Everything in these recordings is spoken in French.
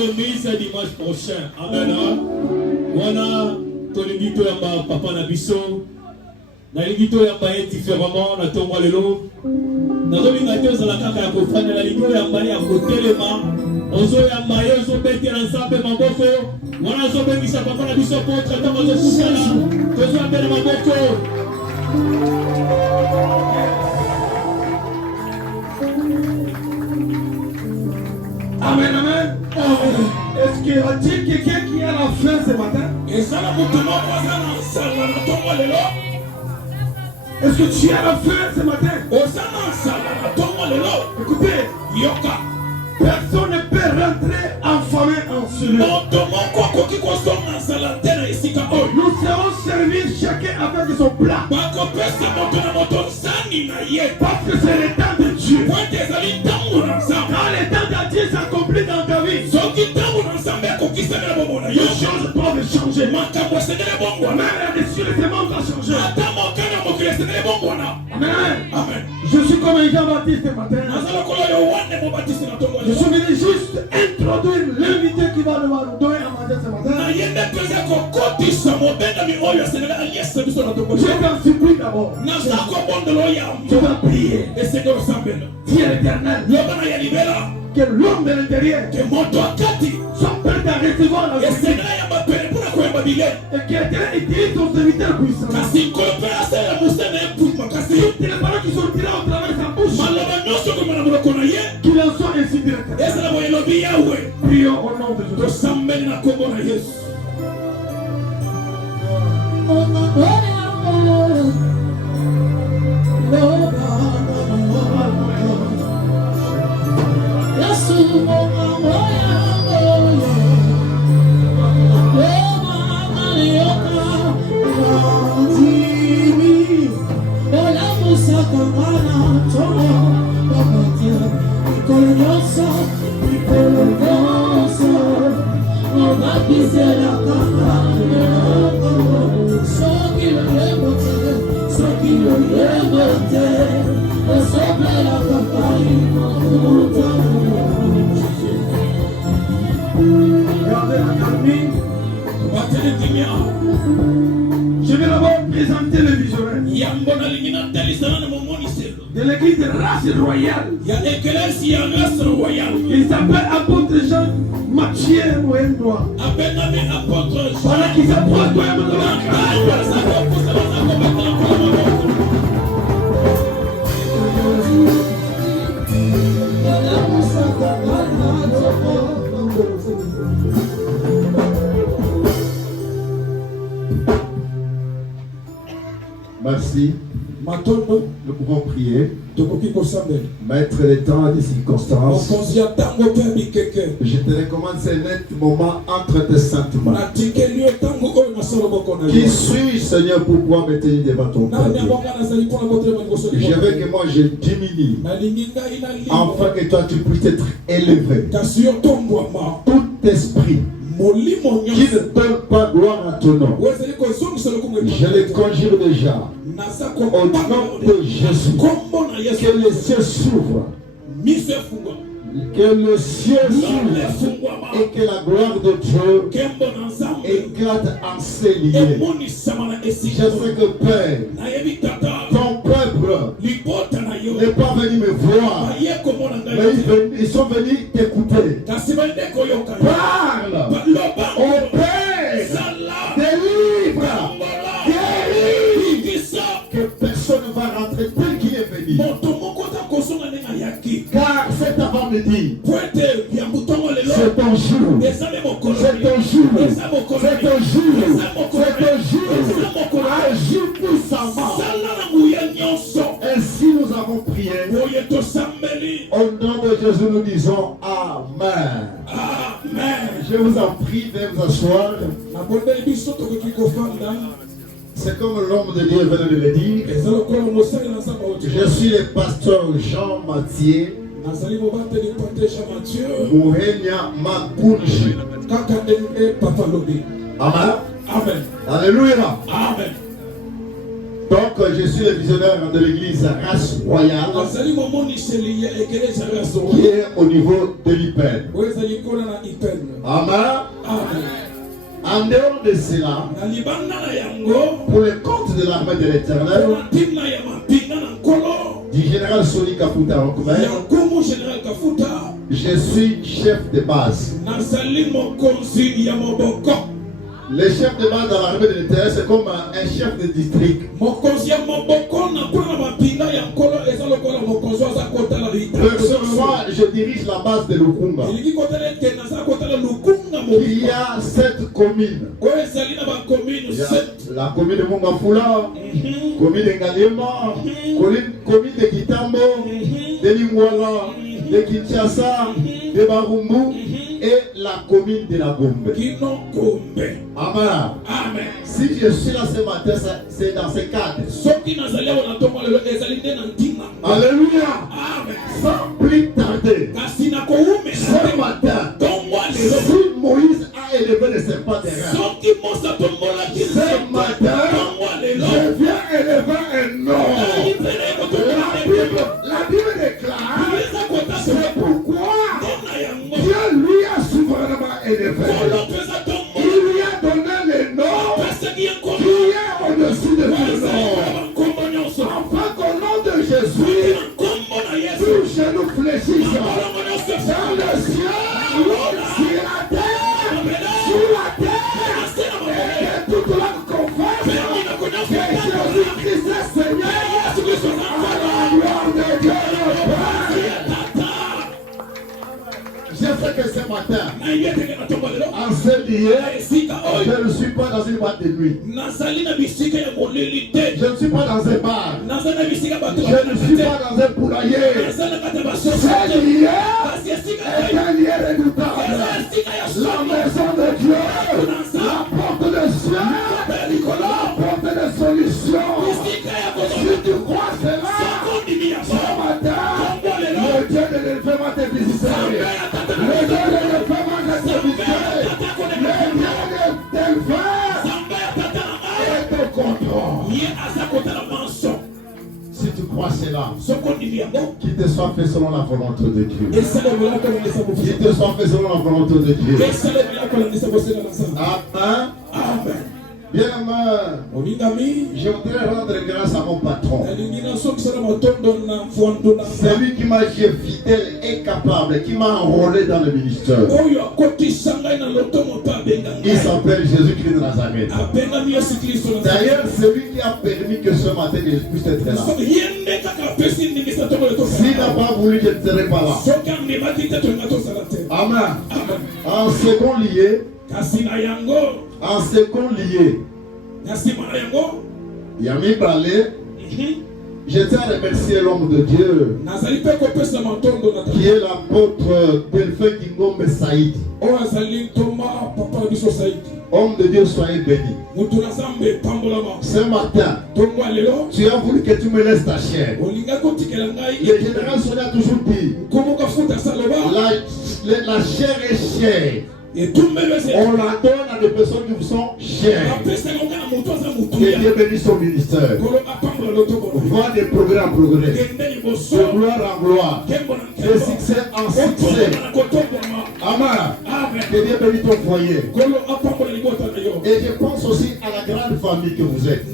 promise à dimanche prochain. Amen. Voilà, Tolingito Yamba, Papa Nabiso. Nalingito Yamba est différemment, na tomba lelo. Nazomi Mathieu Zalakaka ya kofana, Nalingito Yamba ya kotelema. Ozo Yamba yozo bete ensemble maboko. Wana zo bengisa Papa Nabiso contre tant de kusala. Tozo appelle maboko. Amen, amen. Est-ce qu'il y a quelqu'un qui a la faim ce matin? Est-ce que tu as la faim ce matin? Écoutez, personne ne peut rentrer affamé en celui. Nous serons servis chacun avec son plat. Parce que c'est le temps de Dieu. Quand le temps de Dieu s'accomplit dans ta vie, les choses peuvent changer. Même la décision de ce monde va changer. Amen. Amen. Je suis comme un Jean-Baptiste ce matin. Je suis venu juste introduire l'invité qui va nous donner à manger ce matin. Je t'en supplie d'abord. Tu vas prier. Dis à l'Éternel que l'homme de l'intérieur soit prêt à recevoir la vérité. Et que l'Éternel utilise son serviteur puissant. Toutes les paroles qui sortiront au travers de sa bouche, qu'il en soit ainsi de l'Éternel. Prions au nom de Jésus. Je vais d'abord présenter le visionnaire de l'église de race royale. Il s'appelle apôtre Jean Mathieu Moyendois. Voilà qui s'approche de Merci. Nous pouvons prier. Mettre les temps et les circonstances. Je te recommande ce net moment entre tes saintes mains. Qui suis-je, Seigneur, pour pouvoir me tenir devant ton peuple? Je veux que moi je diminue, afin que toi tu puisses être élevé. Tout esprit qui ne donne pas gloire à ton nom, je le conjure déjà au nom de Jésus. Que les cieux s'ouvrent, que le ciel s'ouvre et que la gloire de Dieu éclate en ces lieux. Je sais que Père, ton peuple n'est pas venu me voir, mais ils sont venus t'écouter. Parle, opère, délivre, guéris, que personne ne va rentrer tel qu'il est venu. Car cet avant-midi, c'est ton jour, c'est ton jour, c'est ton jour, c'est ton jour. Agis puissamment. Ainsi nous avons prié. Au nom de Jésus, nous disons Amen. Amen. Je vous en prie, veuillez vous asseoir. C'est comme l'homme de Dieu venait de le dire. Je suis le pasteur Jean Mathieu Mouhenia Makunji. Amen. Amen. Alléluia. Amen. Donc, je suis le visionnaire de l'église Race Royale qui est au niveau de l'IPEN. Amen. En dehors de cela, pour le compte de l'armée de l'Éternel, du général Soni Kafuta Rokume, je suis chef de base. Le chef de base dans l'armée de l'Éternel, c'est comme un chef de district. Personnellement, je dirige la base de Lukunga. Il y a 7 communes. Il y a la commune de Mongafula, commune de Ngaliema, commune de Kitambo, de Lingwala, de Kinshasa, de Barumbu et la commune de la Gombe. Amen. Si je suis là ce matin, c'est dans ces cadres. Alléluia. Sans plus tarder, ce matin, si Moïse a élevé le serpent des reins, ce matin, je viens élever un homme. La Bible déclare, c'est pourquoi Dieu lui a souverainement élevé. Il lui a donné le nom qui est au-dessus de tout nom. Afin qu'au nom de Jésus, tous genoux fléchissent dans le ciel, sur la terre, et que toute langue confesse que Jésus-Christ est Seigneur, à la gloire de Dieu le Père. Je sais que ce matin, en ce lieu, je ne suis pas dans une boîte de nuit. Je ne suis pas dans un bar. Je ne suis pas dans un poulailler. Ce lieu est un lieu redoutable. La maison de Dieu, la porte de ciel, la porte de solution. Si tu crois cela, ce matin, le Dieu de l'enfer va te visiter. Le Dieu de l'enfer va te visiter. Le Dieu de l'enfer est au contrôle. Si tu crois cela, qu'il te soit fait selon la volonté de Dieu. Qu'il te soit fait selon la volonté de Dieu. Amen. Amen. Bien aimé, je voudrais rendre grâce à mon patron. C'est lui qui m'a jugé fidèle et capable, qui m'a enrôlé dans le ministère. Il s'appelle Jésus-Christ de Nazareth. D'ailleurs, c'est lui qui a permis que ce matin je puisse être là. S'il n'a pas voulu, je ne serais pas là. Amen. En second lieu, Yami Balé, je tiens à remercier l'homme de Dieu qui est l'apôtre Delphin Kingombe Saïd. Homme de Dieu, soyez béni. Ce matin, tu as voulu que tu me laisses ta chair. Le général Sonia a toujours dit, la chair est chère. On la donne à des personnes qui vous sont chères. Que Dieu bénisse son ministère. Voir des progrès en progrès, de gloire en gloire, de succès en succès. Amen. Que Dieu bénisse ton foyer. Et je pense aussi à la grande famille que vous êtes.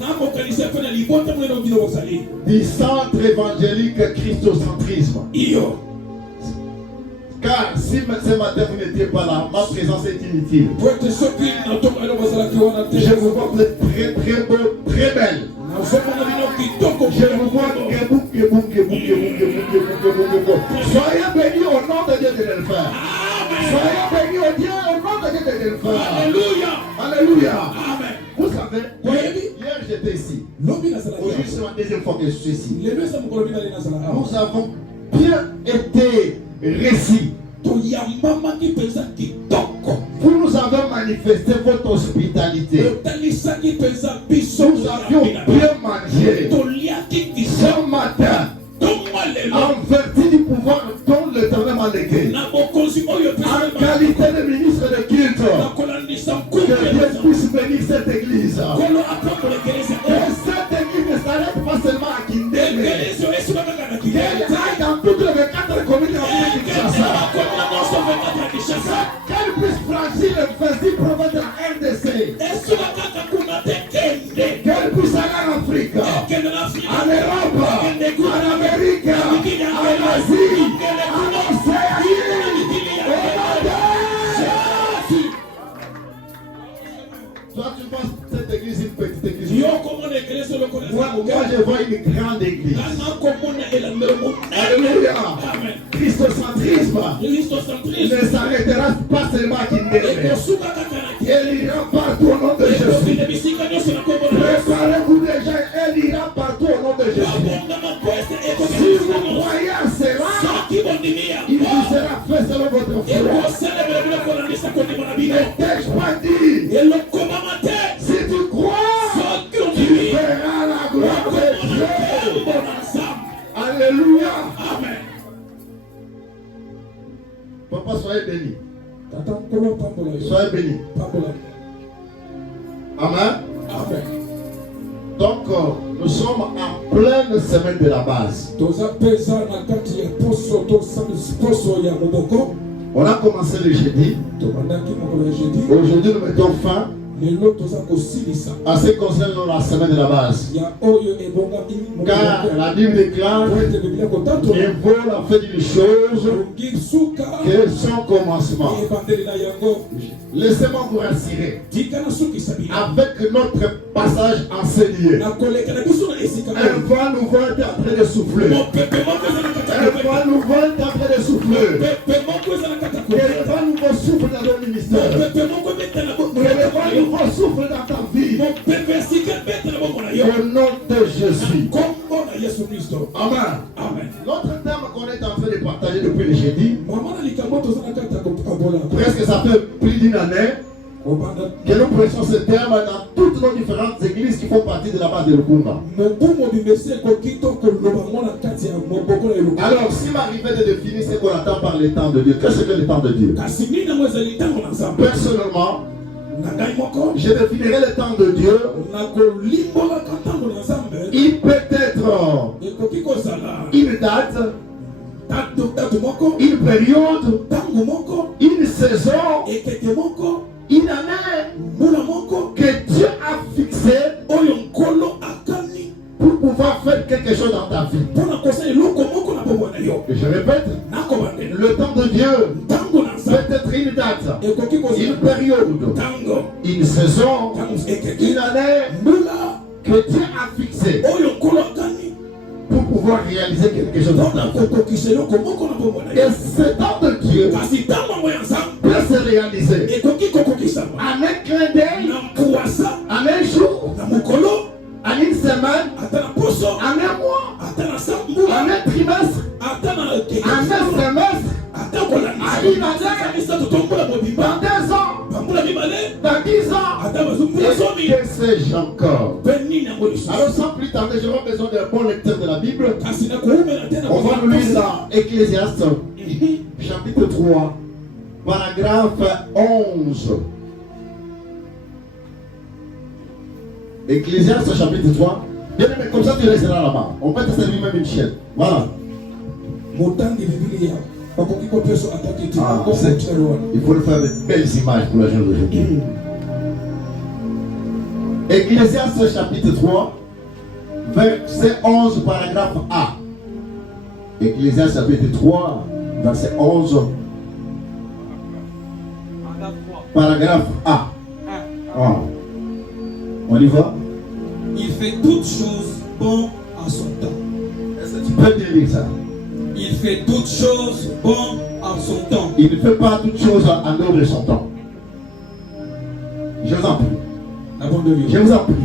Du centre évangélique christocentrisme. Car si ce matin vous n'étiez pas là, ma présence est inutile. Je vous vois, vous êtes très très beau, très belle. Je vous vois, soyez bénis au nom de Dieu de l'enfer. Soyez bénis au Dieu au nom de Dieu de l'enfer. Alléluia. Alléluia. Amen. Vous savez, hier j'étais ici. Aujourd'hui c'est la deuxième fois que je suis ici. Nous avons bien été récit. Vous nous avez manifesté votre hospitalité. Nous avions bien mangé. Ce matin, en vertu du pouvoir dont l'Éternel m'a légué, en qualité de ministre de culte, que Dieu puisse bénir cette église. Que cette église ne d'église. Alléluia. Christocentrisme ne s'arrêtera pas seulement à Kindélé. Elle ira partout au nom de Jésus. Préparez-vous déjà, elle ira partout au nom de Jésus. Si vous croyez à cela, il vous sera fait selon votre foi. Ne t'ai-je pas dit? Si tu crois, tu verras la gloire de Dieu. Alléluia. Amen. Papa, soyez béni. Soyez béni. Amen. Amen. Donc, nous sommes en pleine semaine de la base. On a commencé le jeudi. Aujourd'hui, nous mettons fin à ce qui concerne la semaine de la base. Car la Bible déclare qu'il vaut la fin d'une chose que son commencement. Laissez-moi vous rassurer avec notre passage enseigné. Un vent nouveau est en train de souffler. Un vent nouveau est en train de souffler. Le vent nouveau souffle dans nos ministères. Le vent nouveau souffle dans ta vie. Au nom de Jésus. Amen. Amen. Notre thème qu'on est en train de partager depuis le jeudi, presque ça fait plus d'une année que nous prêchons ce thème dans toutes nos différentes églises qui font partie de la base de Lukumba. Alors, si m'arrivait de définir ce qu'on attend par le temps de Dieu, qu'est-ce que le temps de Dieu? Personnellement, je définirais le temps de Dieu. Il peut être une date, une période, une saison, une année que Dieu a fixé pour pouvoir faire quelque chose dans ta vie. Et je répète, le temps de Dieu peut être une date, une période, une saison, une année que Dieu a fixé pour pouvoir réaliser quelque chose dans ta vie. Et ce temps de Dieu peut se réaliser en un clin d'œil, en un jour, en une semaine, en un mois, en un trimestre, en un semestre, en une année, dans 2 ans, dans 10 ans, et que sais-je encore. Alors sans plus tarder, j'aurai besoin d'un bon lecteur de la Bible. On va nous lire dans Ecclésiaste, chapitre 3, paragraphe 11. Ecclésiaste chapitre 3. Bien aimé, comme ça tu resteras là-bas. On peut te servir même une chaîne. Voilà. Il faut le faire avec de belles images pour la journée d'aujourd'hui. Ecclésiaste chapitre 3, verset 11, paragraphe A. Ecclésiaste chapitre 3, verset 11, paragraphe A. Ah. On y va? Il fait toutes choses bon à son temps. Est-ce que tu peux lire ça? Il fait toutes choses bon à son temps. Il ne fait pas toutes choses en dehors de son temps. Je vous en prie. Je vous en prie.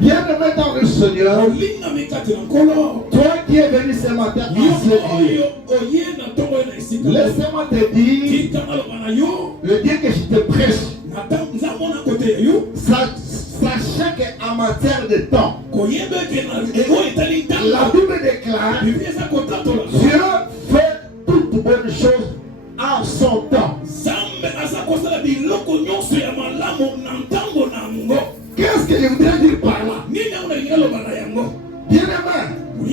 Bien aimé dans le Seigneur, toi qui es venu ce matin à laisse-moi te dire, le Dieu que je te prêche, sachez qu'en matière de temps, la Bible déclare, Dieu fait toutes bonnes choses en son temps. Qu'est-ce que je voudrais dire par là? Bien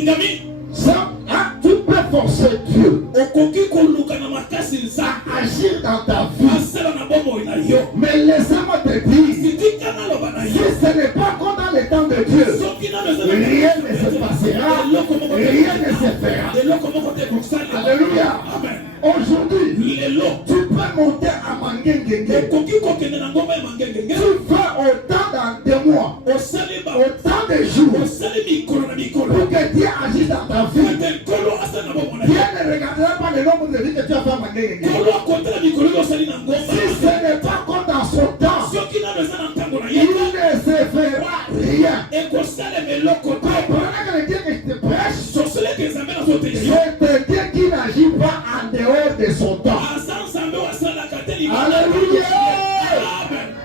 aimé, ça, tu peux forcer Dieu à agir dans ta vie. Mais laissez-moi te dire, si ce n'est pas comme dans le temps de Dieu, rien ne se passera, rien ne se fera. Alléluia. Aujourd'hui, tu peux monter à Mangengenge. Tu fais autant dans 2 mois, autant de des jours pour que Dieu agisse dans ta vie. Dieu ne regardera pas le nombre de vies que tu as fait à Mandé. Si ce n'est pas comme dans son temps, il ne se fera rien. Comprenez que le Dieu que je te prêche, c'est un Dieu qui n'agit pas en dehors de son temps. Alléluia.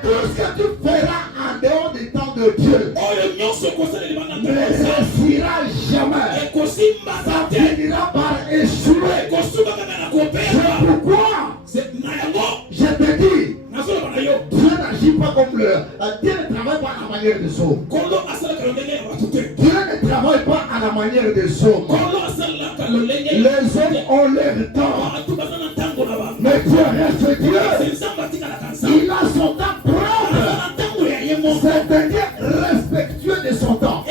Tout ce que tu feras en dehors du temps de Dieu ne réussira jamais. Ça finira par échouer. C'est pourquoi je te dis, Dieu n'agit pas comme le... Dieu ne travaille pas à la manière des hommes. Dieu ne travaille pas à la manière des hommes. Les hommes ont leur temps. Mais Dieu reste Dieu. Il a son temps propre. C'est un Dieu respectueux de son temps.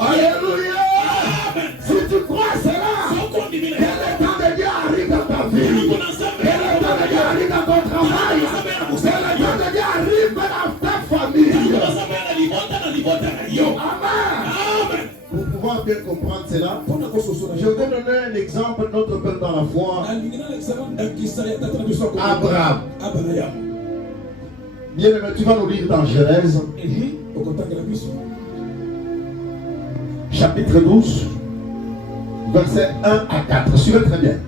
Alléluia. Si tu crois cela, que le temps de Dieu arrive dans ta vie, que le temps de Dieu arrive dans ton travail, que le temps de Dieu arrive dans ta famille. Amen. Pour pouvoir bien comprendre cela, je vais donner un exemple de notre père dans la foi. Abraham. Bien aimé, tu vas nous lire dans Genèse, chapitre 12, versets 1 à 4. Suivez très bien.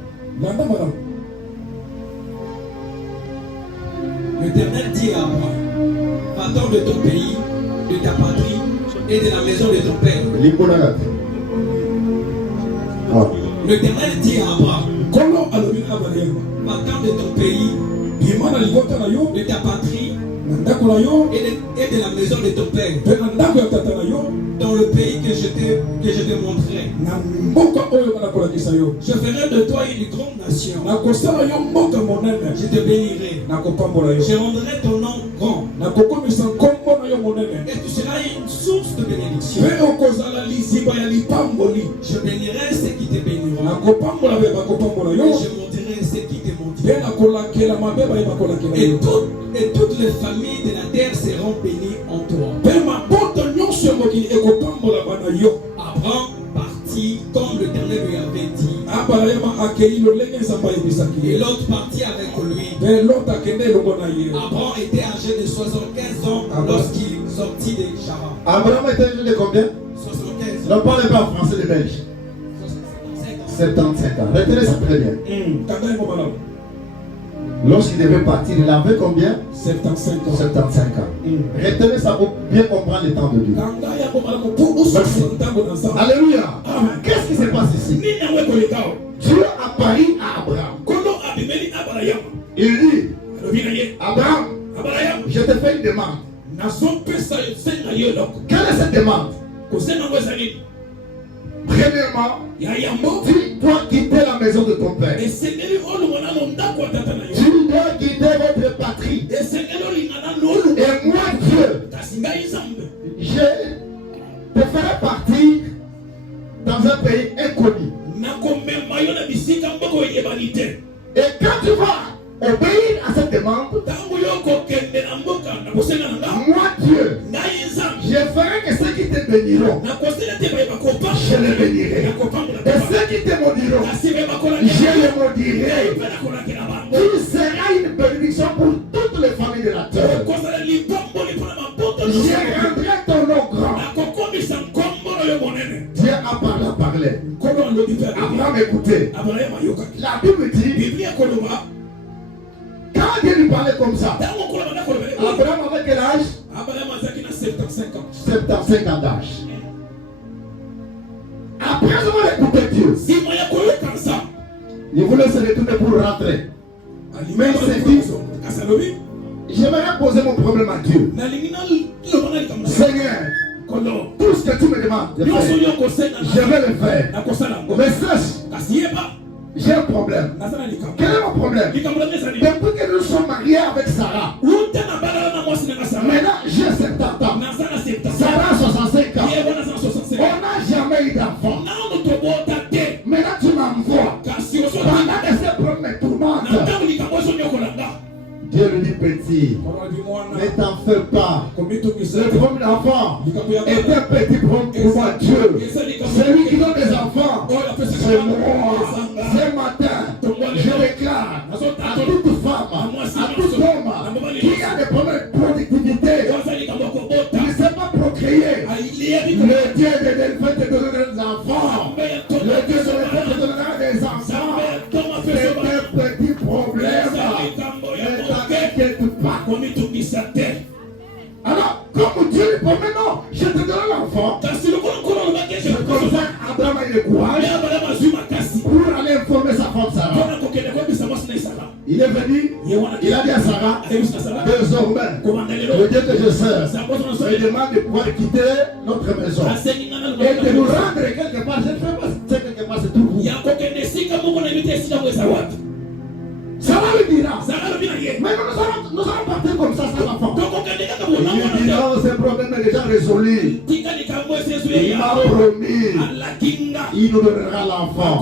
L'Éternel dit à Abraham, va-t'en de ton pays, de ta patrie et de la maison de ton père. L'Éternel dit à Abraham, va-t'en de ton pays, de ta patrie et de la maison de ton père, dans le pays que je te montrerai. Je ferai de toi une grande nation. Je te bénirai. Je rendrai ton nom grand. Et tu seras une source de bénédiction. Je bénirai ceux qui te béniront. Et je maudirai ceux qui te maudiront. Et toutes les familles de la terre seront bénies en toi. Abraham partit comme l'Éternel lui avait dit. Et l'autre partit avec lui. Abraham était âgé de 75 ans lorsqu'il sortit de Charan. Abraham était âgé de combien? 75 ans. Ne parlez pas français de Belge. 75 ans. Retenez ça très bien. Lorsqu'il devait partir, il avait combien? 75 ans. 75 ans. Retenez ça pour bien comprendre le temps de Dieu. Merci. Alléluia. Qu'est-ce qui se passe ici? Dieu apparut à Abraham. Il dit, Abraham, je te fais une demande. Quelle est cette demande? Premièrement, tu dois quitter la maison de ton père. Tu dois quitter votre patrie. Et moi, Dieu, je te ferai partir dans un pays inconnu. Et quand tu vas obéir à cette demande, moi Dieu, je ferai que ceux qui te béniront, je les bénirai. Et ceux qui te maudiront, je les maudirai. Tu seras une bénédiction pour toutes les familles de la terre. Je rendrai ton nom grand. Dieu a parlé. Abraham écoutait. La Bible dit, quand Dieu lui parlait comme ça, Abraham avait quel âge? 75 ans d'âge. Après avoir écouté Dieu, il voulait se retourner pour rentrer. Mais il s'est dit, j'aimerais poser mon problème à Dieu. Seigneur, tout ce que tu me demandes de faire, je vais le faire. Mais sache, j'ai un problème. Quel est mon problème? Depuis que nous sommes mariés avec Sarah, maintenant j'ai 70 ans. Sarah 65 ans. On n'a jamais eu d'enfant. Maintenant tu m'envoies. Pendant que ces problèmes me tourmentent, Dieu Dieu lui dit petit, ne t'en fais pas. Le premier enfant est un petit pour moi, Dieu. Celui qui donne des enfants, c'est moi. Ce matin, je déclare à toute femme, à tout homme qui a des problèmes de productivité, qui ne sait pas procréer, le Dieu de l'éleveur te donnera des enfants. Le Dieu de l'éleveur te donnera des enfants. C'est un petit problème. Ne t'inquiète pas. Alors, comme Dieu lui promet, non, je te donne l'enfant. C'est comme ça qu'Abraham a eu le courage pour aller informer sa femme Sarah. Il est venu, il a dit à Sarah, désormais, le Dieu que je sers me demande de pouvoir quitter notre maison et de nous rendre quelque part. Je ne fais pas quelque part, c'est tout pour vous. Sarah lui dira, mais nous allons partir comme ça sans enfant. Il dit non, ce problème est déjà résolu. Il m'a promis, il nous donnera l'enfant.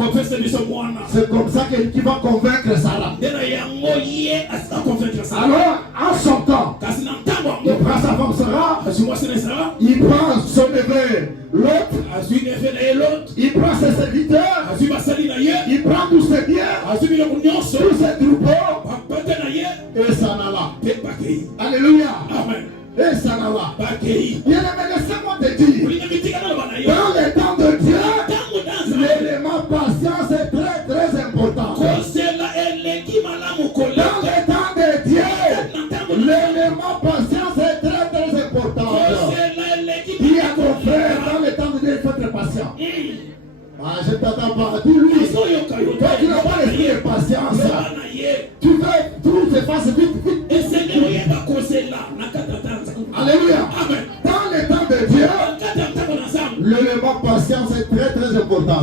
C'est comme ça qu'il va convaincre Sarah. Alors, en son temps, il prend sa femme Sarah, il prend son neveu, l'autre, il prend ses serviteurs, il prend tous ses biens, tous ses troupeaux, et ça n'a là. Alléluia. Amen. Et ça n'a là. Bien aimé, laissez-moi te dire, dans les temps de Dieu, l'élément patience est très très important. Dans les temps de Dieu, l'élément patience est très très important. Dis à ton frère, dans les temps de Dieu, il faut être patient. Ah, je t'attends pas. Dis-lui, toi qui n'as pas l'esprit de patience, tu veux tout se fasse vite, vite. Alléluia. Amen. Dans les temps de Dieu, l'élément patience est très très important.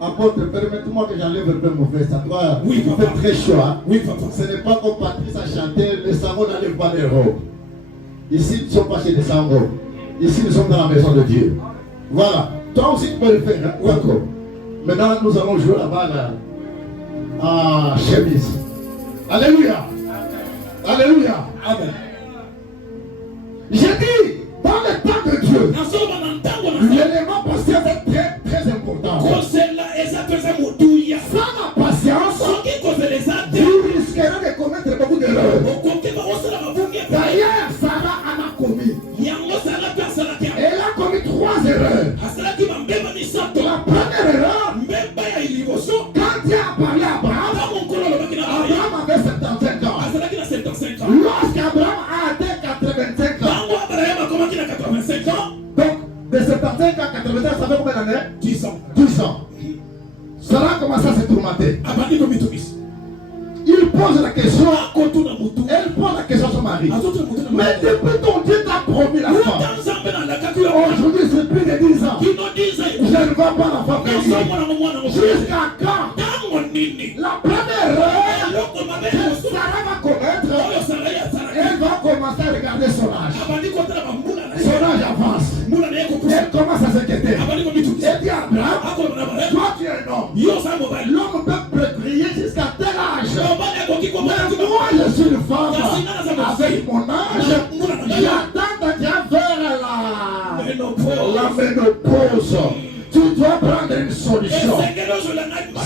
Apôtre, permettez-moi que j'enlève un peu mon veste. Ça doit faire très chaud. Hein? Oui, papa. Ce n'est pas comme Patrice a chanté, les sangs n'enlèvent pas les robes. Ici, nous ne sommes pas chez des sangs. Ici, nous sommes dans la maison de Dieu. Voilà. Toi aussi, tu peux le faire. Hein? Ou encore. Maintenant, nous allons jouer la balle à chemise. Alléluia. Alléluia. Amen. J'ai dit, dans le temps de Dieu, l'élément patience est très très important. Sans la patience, tu risqueras de commettre beaucoup d'erreurs. D'ailleurs, Sarah en a commis. Elle a commis 3 erreurs. La première erreur, quand Dieu a parlé à Abraham avait 75 ans. Lorsqu'Abraham a atteint 85 ans, donc de 75 à 85, ça fait combien d'années? 10 ans. 10 ans. Sarah commence à se tourmenter. Il pose la question, elle pose la question à son mari. Mais depuis ton Dieu t'a promis la femme. Aujourd'hui c'est plus de 10 ans. Je ne vois pas la femme. Jusqu'à quand? La première erreur que Sarah va commettre, elle va commencer à regarder son âge. Son âge avance. Elle commence à s'inquiéter. Elle dit à Abraham, toi tu es un homme. L'homme peut prier jusqu'à tel âge. Mais moi je suis une femme avec mon âge. J'attends de Dieu vers la ménopause. Tu dois prendre une solution.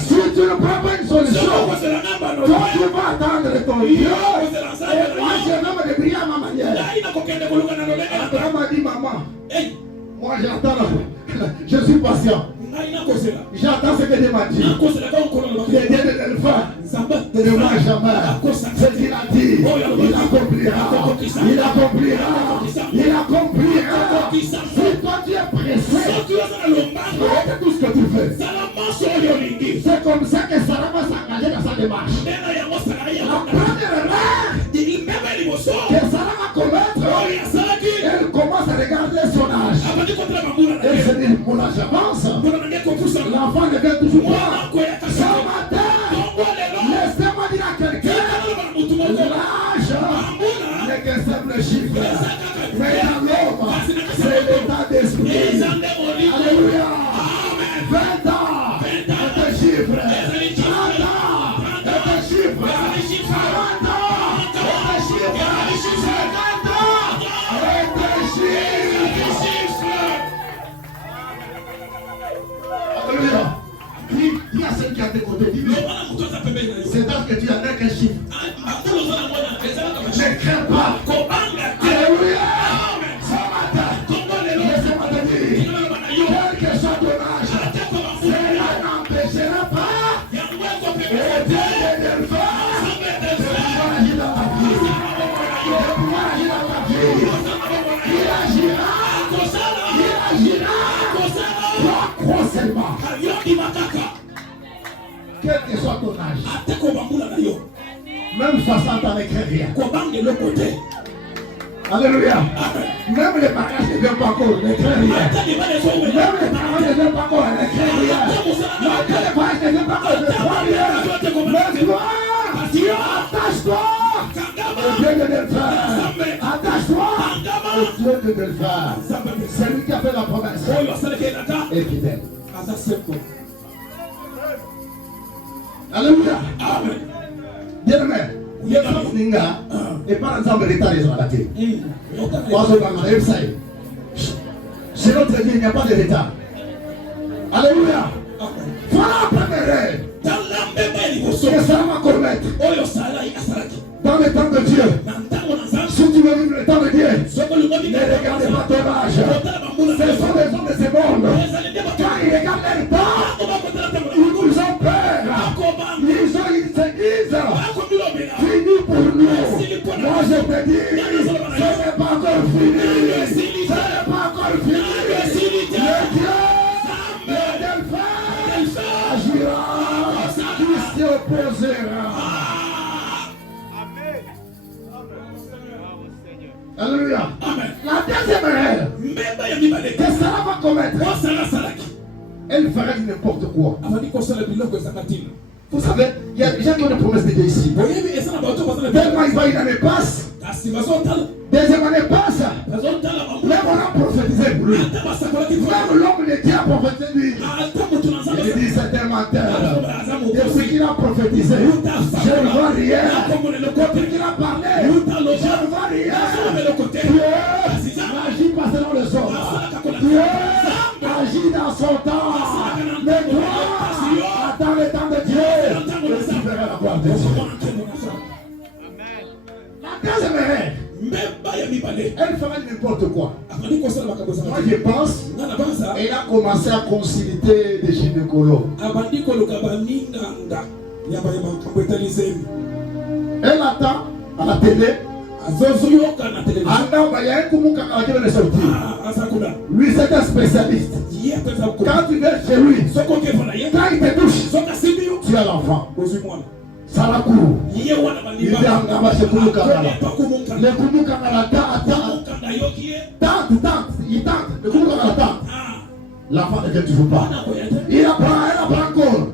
Si tu ne prends pas une solution, toi tu vas attendre ton Dieu. Et moi je vais me débrouiller à ma manière. Abraham a dit, maman, moi j'attends. Je suis patient. J'attends ce que Dieu m'a dit. Le Dieu de l'éleveur ne va jamais. Ce qu'il a dit, il accomplira. Il accomplira. Il accomplira. Si toi tu es pressé, fais tout ce que tu fais. C'est comme ça que Sarah va s'engager dans sa démarche. La première erreur que Sarah va commettre, elle commence à regarder son âge. Elle se dit, mon âge avance. L'enfant ne vient toujours pas. Ce matin, laissez-moi dire à quelqu'un, l'âge n'est qu'un simple chiffre. Mais dans l'homme, c'est l'état d'esprit. Alléluia. 20 ans est un chiffre. 30 ans est un chiffre. Dis à celui qui est à tes côtés, dis-lui. C'est parce que tu as qu'un chiffre. Ne crains pas. Alléluia. Ce matin, laissez-moi te dire, quel que soit ton âge, cela n'empêchera pas au Dieu de l'éleveur de pouvoir agir dans ta vie. De pouvoir agir dans ta vie. Il agira. Crois seulement. Quel que soit ton âge, même 60 ans ne crée rien. Alléluia. Même les bagages ne viennent pas encore, ne crée rien. Même les parents ne viennent pas encore, ne crée rien. Même les bagages ne viennent pas encore, ne crée rien. Mais toi, attache-toi au Dieu de l'éleveur. Attache-toi au Dieu de l'éleveur. C'est lui qui a fait la promesse. Et fidèle. Alléluia. Bien-aimé. Et par exemple, l'État des ratés. C'est notre vie, il n'y a pas de l'État. Alléluia. Voilà la première règle. Que ça va commettre. Dans le temps de Dieu. Si tu veux vivre le temps de Dieu, ne regardez pas ton âge. Ce sont les hommes de ce monde. Quand ils regardent leur temps, ils ont peur. Ils se disent, fini pour nous. Moi je te dis, ce n'est pas encore fini. Ce n'est pas encore fini. Le Dieu de l'éleveur agira. Qui s'y opposera. Alléluia. La deuxième règle, que Sarah va commettre, elle fera n'importe quoi. Vous savez, il y a des gens qui ont des promesses de Dieu ici. Tellement il va une année passe. Deuxième année passe. Même on a prophétisé pour lui. Même l'homme de Dieu a prophétisé lui. Il dit c'est un menteur. Depuis qu'il a prophétisé, je ne vois rien. Depuis qu'il a parlé, je ne vois rien. Dieu agit pas selon le sort. Dieu agit dans son temps. Mais toi, attends le temps de Dieu. Et tu verras la gloire de Dieu. La deuxième règle, elle fera n'importe quoi. Moi je pense, elle a commencé à consulter des gynécologues. Elle attend à la télé. Lui c'est un spécialiste. Quand tu viens chez lui, quand il te touche, tu as l'enfant. Salakou. Il dit Angaba chez Koumou-Kangala. Le Koumou-Kangala tente. Il tente. Le Koumou-Kangala tente. L'enfant ne vient toujours pas. Elle apprend encore.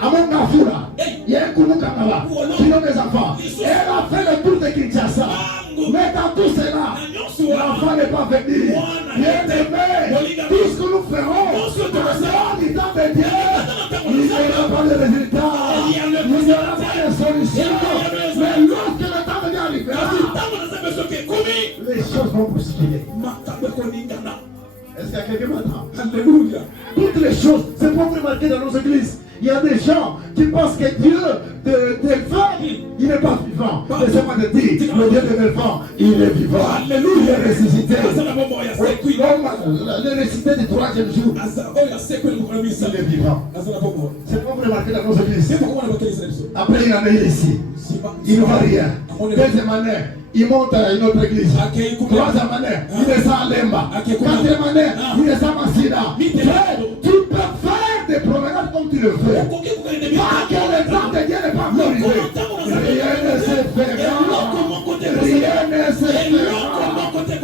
À mon Nafoula, il y a un Koumou-Kangala qui nomme les enfants. Elle a fait le tour de Kinshasa. Mais dans tout cela, l'enfant n'est pas venu. Bien-aimé, tout ce que nous ferons, sera du temps de Dieu. Il n'y aura pas de résultat. Il n'y aura pas de solution. Mais lorsque le temps de Dieu arrivera, les choses vont bousculer. Est-ce qu'il y a quelqu'un maintenant? Alléluia. Toutes les choses, c'est pas remarqué dans nos églises. Il y a des gens qui pensent que Dieu de l'éleveur, il n'est pas vivant. Laissez-moi te dire, le Dieu de l'éleveur, il est vivant. Alléluia. Il est ressuscité. Le ressuscité du troisième jour, il est vivant. C'est pas remarqué dans nos églises. Après une année ici, il ne voit rien. Deuxième année, il monte à une autre église. Troisième année, il descend à Lemba. Quatrième année, il descend à Massina. Tu peux faire des promenades comme tu le veux. Pas que le temps de Dieu n'est pas glorifié. Rien ne se fera. Rien ne se fera.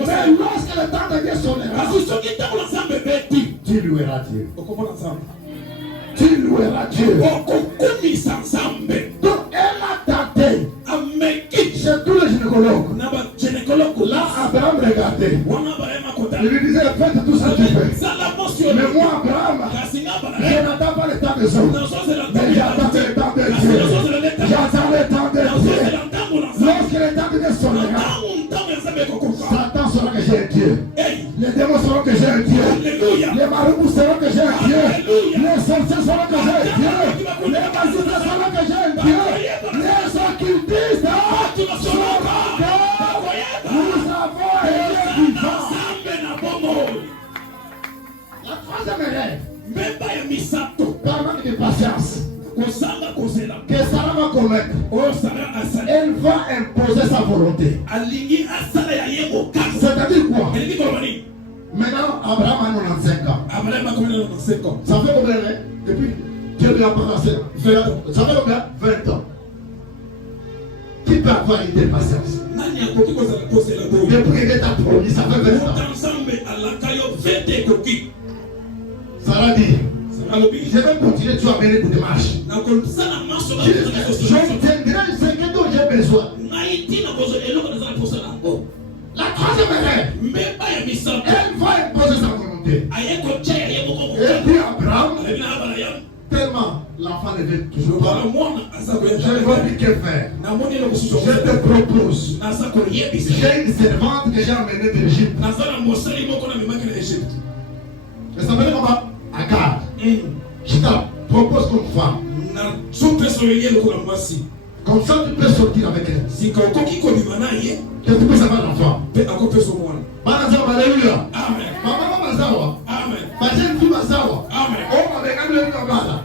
Mais lorsque le temps de Dieu sonnera, tu loueras Dieu. Tu loueras Dieu. Donc elle a tenté. Chez tous les gynécologues. Là, Abraham regardait. Il lui disait, faites tout ce que tu fais. Mais moi, Abraham, je n'attends pas le temps des hommes. Mais j'attends le temps de Dieu. J'attends le temps de Dieu. Lorsque le temps de Dieu sonnera, Satan saura que j'ai un Dieu. Les démons sauront que j'ai un Dieu. Les marabouts sauront que j'ai un Dieu. Les sorciers pensées sont là que j'ai Dieu. Les pensées sont là que j'ai Dieu. Les occultistes sont là que nous avons été vivants. La troisième règle, par manque de patience, que Sarah va commettre, elle va imposer sa volonté. C'est-à-dire quoi? Maintenant, Abraham a 95 ans. Ça fait combien d'années? Depuis Dieu lui a passé 20 ans. Ça fait combien? 20 ans. Qui peut avoir une telle patience? Depuis qu'il est approché, ça fait 20 ans. Sarah dit, je vais continuer, tu vas venir pour démarche. Je tiendrai ce que dont j'ai besoin. La troisième règle, elle va imposer sa volonté. Et puis Abraham, tellement l'enfant ne veut toujours pas, je ne vois plus que faire. Je te propose, j'ai une servante que j'ai emmenée d'Égypte. Elle s'appelle comment? Agar. Je te la propose comme femme. Comme ça tu peux sortir avec elle. Que tu peux savoir l'enfant. Alléluia. Amen. Maman Mazawa. Amen. Bajen tu Mazawa. Amen. Oh, ma bega le kabala.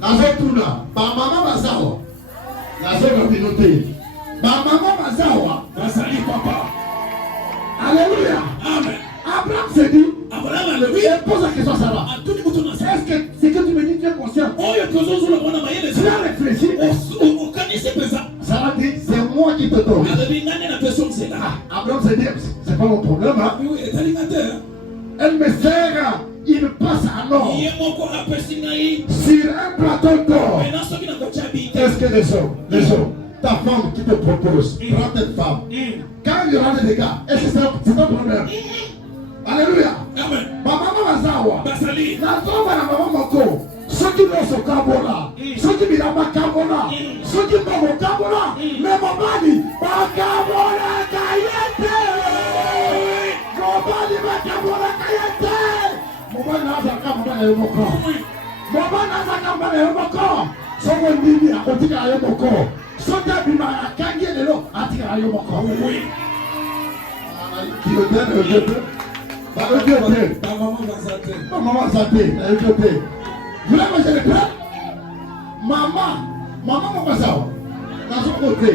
Nazo tuna. Ba mama Mazawa. Nazo kabinote. Ba mama Mazawa. Basali papa. Alléluia. Amen. Abraham s'est dit. Abraham le Il pose la question à Sarah. Est-ce que ce que tu me dis, tu es conscient? Tu as réfléchi. Sarah dit, c'est moi qui te donne. Abraham s'est dit, c'est pas mon problème. Hein? Elle me sert une passe à l'or sur un plateau d'or. Est-ce que les hommes, ta femme qui te propose, prends cette femme. Quand il y aura des dégâts, est-ce que c'est un problème? Alléluia. Maman Mazawa. Nazomba na maman moko. Soki loso kabola. Soki bilamba kabola. Soki mbogo kabola. Mais mobali bakabola kayete. Mobali bakabola kayete. Mobali naza kabola yomoko. Mobali naza kabola yomoko. Soko ndimi akotika yomoko. Soki bima akangi lelo atika yomoko. Oui. Qui le donne maman va zapper. Vous l'avez mangé le plat? Maman va ça. Dans son côté.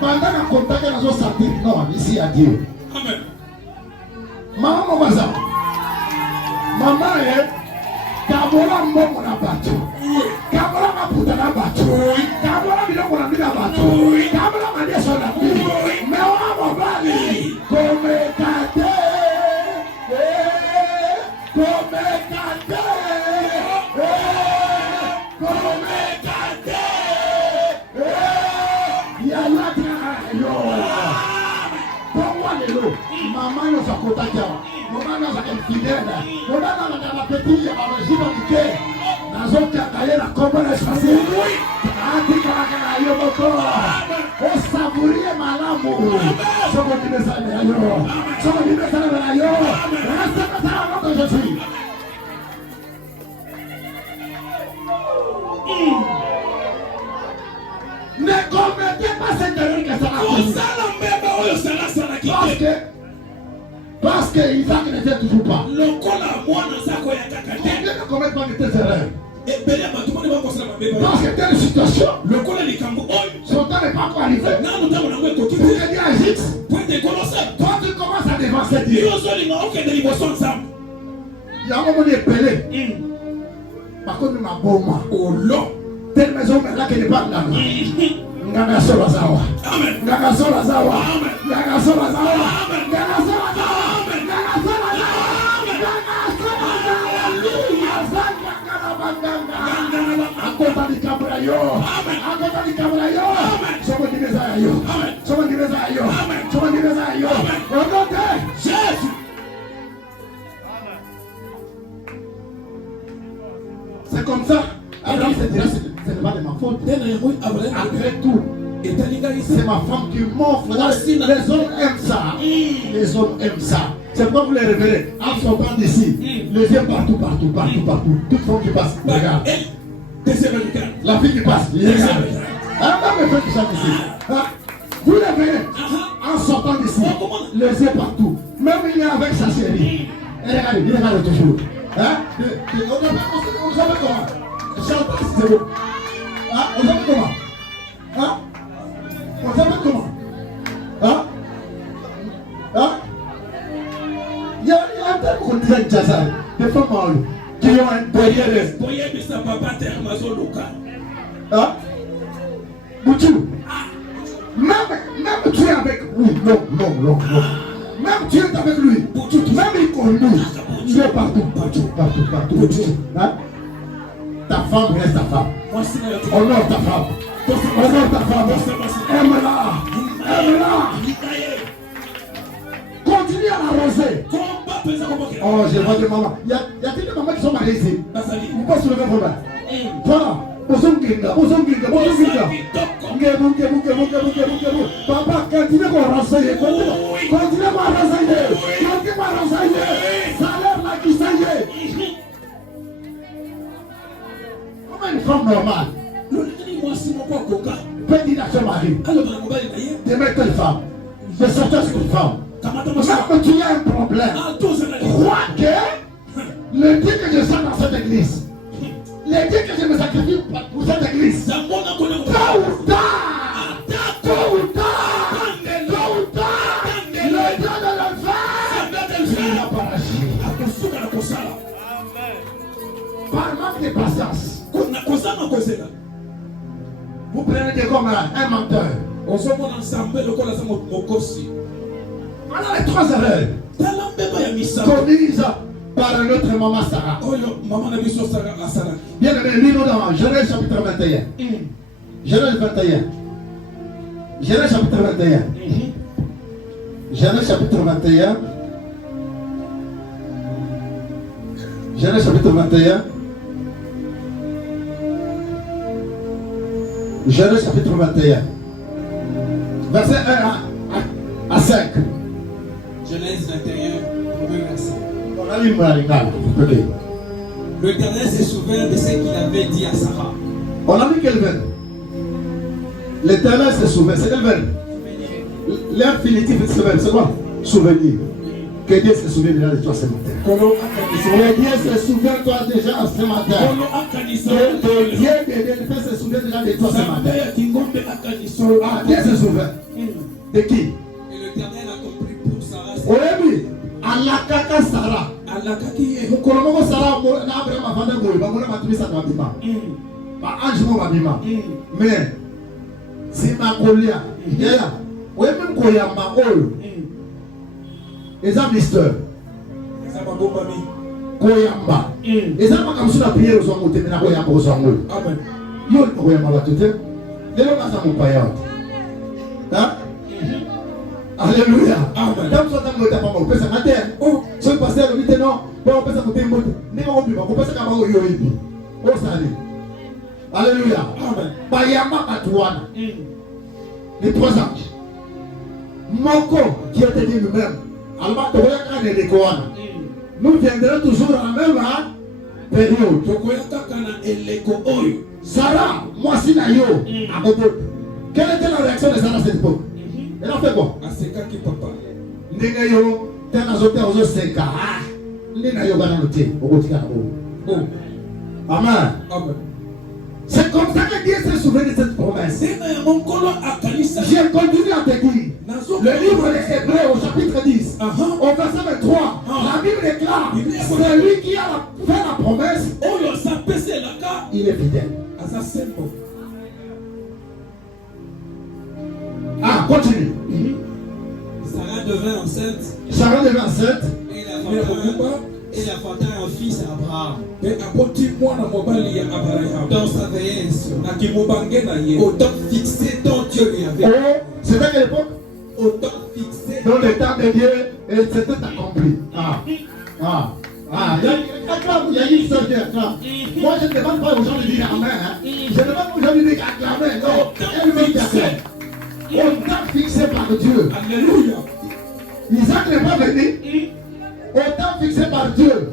Pendant la contact dans son santé, non, ici à Dieu. Amen. Maman va ça. Maman est Kabola Momo na bato. Kabola Maputa na bato. Kabola Biloko na bila bato. Kabola Madeso na bila. Mais on va bali. Comme kate. Maman nous a contacté. Maman nous a infidèle. Maman nous a petit origine du cœur. Nous avons créé la commune espacielle. On savourie malamu. Somo di mesane ayo. Somo di mesane ayo. Reste pas dans notre Jésus. Ne commettez pas cette erreur que ça a parce que Isaac n'était toujours pas. Combien ne commettent pas de telles erreurs? Parce que telle situation, son temps n'est pas encore arrivé. Pour te dire agite, toi tu commences à dévancer Dieu. Il y a un moment de pelé. Par contre, ma bombe, oh là, telle maison là qui n'est pas là. Nganga sola zawa. Amen. Nganga sola zawa. Amen. Nganga sola zawa. Amen. Nganga sola zawa. Amen. Nganga sola zawa. Amen. Nganga sola zawa. Hallelujah. Nganga. Akota di kabra yo. Amen. Akota di kabra yo. Amen. Somo di meza yo. Amen. Somo di meza yo. Amen. Somo di meza yo. Amen. Odote. Jésus. Amen. C'est comme ça. Abraham se dira, c'est pas de ma faute. Après tout, c'est ma femme qui m'offre. Les hommes aiment ça. Les hommes aiment ça. C'est pourquoi vous les révérez. sortant d'ici, les yeux partout. Toute femme qui passe, regarde. La fille qui passe, regarde. Même les femmes qui sont ici. Vous les voyez, en sortant d'ici, les yeux partout. Même il est avec sa chérie. Regardez, il regarde toujours. On s'appelle comment? Chantal, c'est bon. On s'appelle comment? On s'appelle comment? Il y a un tel qu'on dit à Jazza, des femmes qui ont un derrière. Voyez de sa papa terre mazo local. Boutou. Même tu es avec lui. Non. Même tu es avec lui. Même il conduit. Tu es partout. Ta femme reste ta femme. Honore ta femme. Aime-la. Continue à l'arroser. Oh, je vois des mamans. Il y a des mamans qui sont mariées ici. Vous pouvez soulever vos mains. Voilà. Bozonginga. Papa, continue à renseigner. Continue à renseigner. Salaire là qui s'agit. Comment une femme normale peut dire à son mari de mettre une femme, de sortir sur une femme. Même tu as un problème. Crois que le Dieu que je sens dans cette église, le Dieu que je me sacrifie pour cette église, tôt ou tard, le Dieu de l'enfer va par agir. Par manque de patience. Vous prenez des comme un menteur. On a les trois erreurs commises par notre maman Sarah. Bien aimé, lisons dans Genèse chapitre 21. Genèse 21. Genèse chapitre 21. Genèse chapitre 21. Genèse chapitre 21. Genèse chapitre 21. Verset 1 à 5. Genèse 21, premier verset. Okay. L'Éternel s'est souvenu de ce qu'il avait dit à Sarah. On a vu quel verbe? L'Éternel se souvient. C'est quel verbe? L'infinitif de ce verbe, c'est quoi? Souvenir. Que Dieu se souvienne déjà de toi ce matin. Que Dieu se souvient de toi déjà ce matin. Que Dieu se souvient déjà de toi ce matin. Ah, Dieu se souvient. De qui? Et l'Éternel a compris pour Sarah. Oui, alakaka Sarah. Mukolomoko Sarah na Abraham avanda ngoyo bamona matumisa na bima. Ba ange mo babima. Mais si makolia yaya we même koyamba oyo. Eza mister. Eza babomba mi. Koyamba. Eza makamsuna prière zo ngote na koyamba zo ngoyo. Amen. Yo koyamba batute. Lelo kasa mupaya. Ha? Alléluia. Amen. Tant que tu as pas pesa na terre. Oh, ce pasteur lui dit non, bon pesa ko tembo. Ni ko bi ko pesa ka ba yo ibi. O sali. Alléluia. Amen. Bayama atuana. Les trois anges. Moko qui a dit lui-même. Alba to ya ka ne ko wana. Nous viendrons toujours à la même période. Tokoyaka kana eleko oyo. Sarah, moi si na yo. Quelle était la réaction de Sarah à cette époque? Elle a fait quoi? Asekaki papa. Ndenge yo tena zote ozo seka. Ndenge yo bana noté okotika na bo. Amen. Amen. C'est comme ça que Dieu se souvient de cette promesse. J'ai continué à te dire. Le livre des Hébreux au chapitre 10, au verset 23, la Bible déclare, celui qui a fait la promesse, il est fidèle. Ah, continue. Sarah devint enceinte. Sarah devint enceinte. Et elle enfanta un fils à Abraham. Dans sa vieillesse. Au temps fixé dont Dieu lui avait. Oh, c'était à quelle époque? Au temps fixé. Dans le temps de Dieu, et c'était accompli. Il y a une seule qui acclame. Moi, je ne demande pas aux gens de dire Amen. Je demande aux gens de dire acclamer. Non, elle-même qui acclame. Au temps fixé par Dieu. Alléluia. Isaac n'est pas venu. Au temps fixé par Dieu.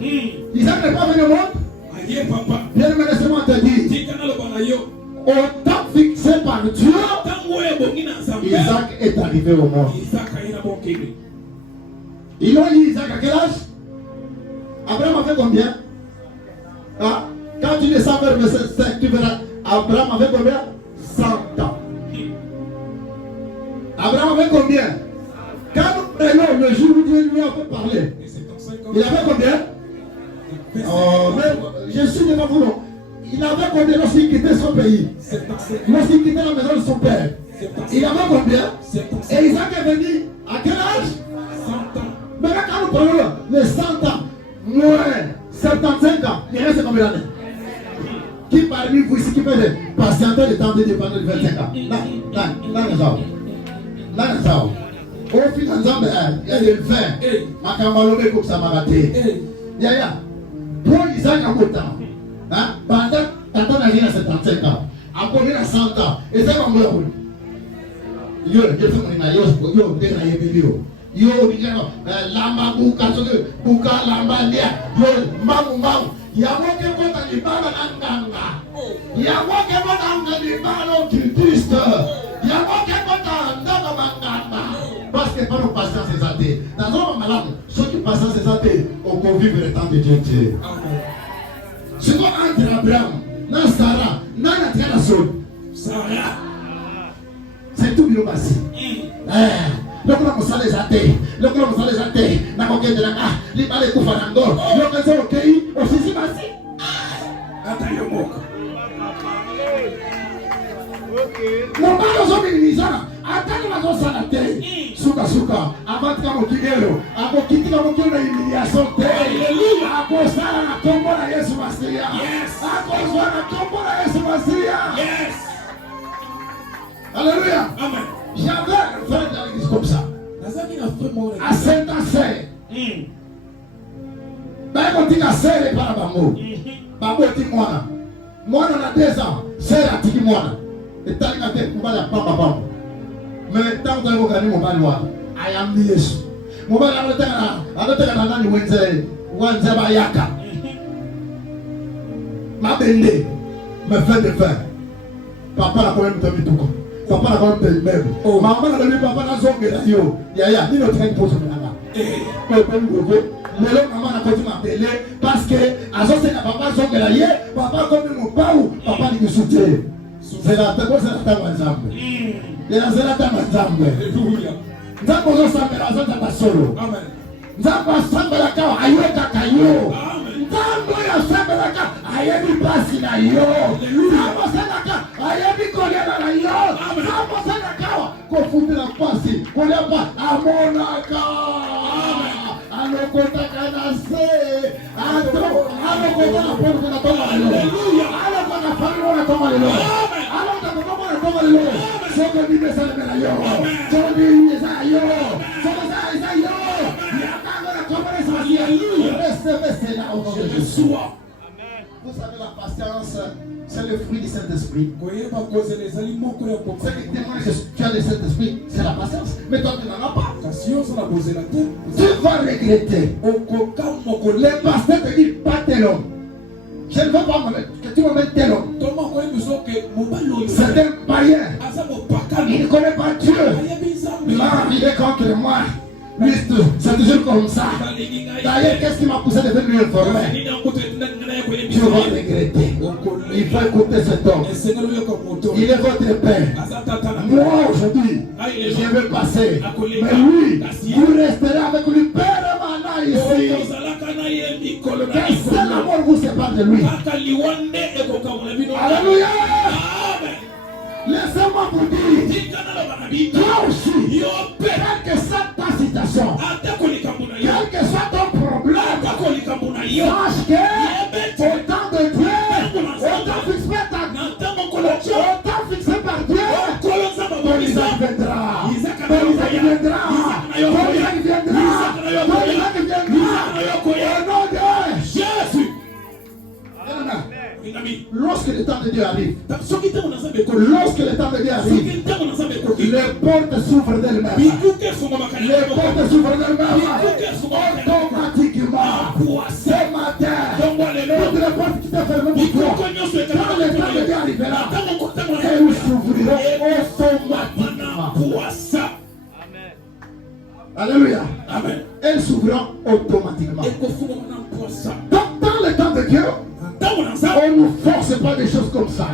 Isaac n'est pas venu au monde. Bien aimé, laisse-moi te dire. Autant fixé par Dieu, Isaac est arrivé au monde. Ils ont dit Isaac à quel âge? Abraham avait combien? Ah, quand tu descends vers le 5, tu verras. Abraham avait combien? 100 ans. Abraham avait combien? Quand nous prenons le jour où Dieu lui a fait parler, il avait combien? Oh, mais je suis devant vous, non? Il avait combien lorsqu'il quittait son pays? Lorsqu'il quittait la maison de son père? Il avait combien? Et Isaac est venu à quel âge? 100 ans. Mais quand nous prenons les 100 ans, moins 75 ans, il reste combien d'années? Qui parmi vous ici qui peut patienter le temps de dépendre de 25 ans? Non. Au final, il y a des 20. Ma camarade comme ça m'a raté. Yaya, pour Isaac en temps, pendant Tata n'a rien à 75 ans, encore à 100 ans, et c'est comme vous. Yo, lamba buka buka lamba lia, yo mamu. Yamoke kota libana nanganga. Yamoke kota libano cultiste. Yamoke kota ndanga manganga. Parce que par nos patients ces athées, dans un malade, ceux qui passent ces athées, on peut vivre le temps de Dieu. Ce qu'on entre Abraham, dans Sarah, dans la terre Sarah, c'est tout bien passé. Le club vous les athées, le club vous les athées, n'a pas de la gare, les balais Koufanango, le club c'est ok, aussi si passé. Attends, mon père nous a mis les ans, attends, nous a dit, Souka, avant de mon kigero, avant de quitter mon kigero, l'humiliation, alléluia, à cause de la tombe de Yesu Massia, à cause de la tombe de Yesu Massia, alléluia, amen. J'avais un frère dans l'église comme ça. À Saint-Ancel. Ben, on dit qu'à Saint, il n'est pas là, Bambo. Bambo dit moi. Moi, on a 2 ans. Saint a dit moi. Et tant qu'il a fait, on va la papa. Mais tant que vous avez mon manoir, I am the Yesu. Mon manoir, à l'autre, Wenze Bayaka. Ma belle, me fait de faire. Papa a quand même donné tout. Papa n'a pas même même. Maman n'a donné papa n'a zongue là yo. Yaya, ni notre train pose là. Mais là maman n'a pas dit m'appeler parce que à ce c'est papa zongue là hier, papa comme mon papa ou papa lui soutient. C'est la table ensemble. Et la c'est la table ensemble. Alléluia. Nzambo zo sambela zo ta solo. Amen. Nzambo sambela ka ayoka kayo. Amen. Nzambo ya sambela ka ayebi pasi na yo. Nzambo sambela ka ayebi kolera na yo. Nzambo sambela ka ko fundira pasi kolepa amonaka. Alokota kana se. Alokota na pona na toma lelo. Alléluia. Alokota na pona na toma lelo. Alokota na pona na toma lelo. Soko ni besa na yo. Soko ni besa yo. Soko sa yo. Restez là au nom de Jésus. Vous savez, la patience, c'est le fruit du Saint-Esprit. C'est qui témoigne que tu as le Saint-Esprit, c'est la patience. Mais toi, tu n'en as pas. Tu vas regretter. Les pasteurs te disent pas tel homme. Je ne veux pas que tu me mettes tel homme. C'est un païen. Il ne connaît pas Dieu. Là, il est contre moi. C'est toujours comme ça. D'ailleurs, qu'est-ce qui m'a poussé de venir informer? Tu vas regretter. Il faut écouter cet homme. Il est votre père. Moi, aujourd'hui, je vais passer. Mais lui, vous resterez avec lui permanent ici. Quel seul amour vous sépare de lui? Alléluia. Laissez-moi vous dire, toi aussi, quelle que soit ta situation, quel que soit ton problème, sache que au temps de Dieu, au temps fixé par Dieu, ton Isaac viendra. Ton Isaac viendra. Ton Isaac viendra. Ton Isaac viendra. Au nom de Jésus. Lorsque le temps de Dieu arrive, lorsque le temps de Dieu arrive, les portes s'ouvrent d'elles-mêmes. Les portes s'ouvrent d'elles-mêmes. Automatiquement. automatiquement. Ce matin, toutes les portes qui t'ont fermées pour toi, quand le temps de Dieu arrivera, elles s'ouvriront automatiquement. Alléluia. Amen. Elles s'ouvriront automatiquement. Donc, dans le temps de Dieu, on ne nous force pas des choses comme ça.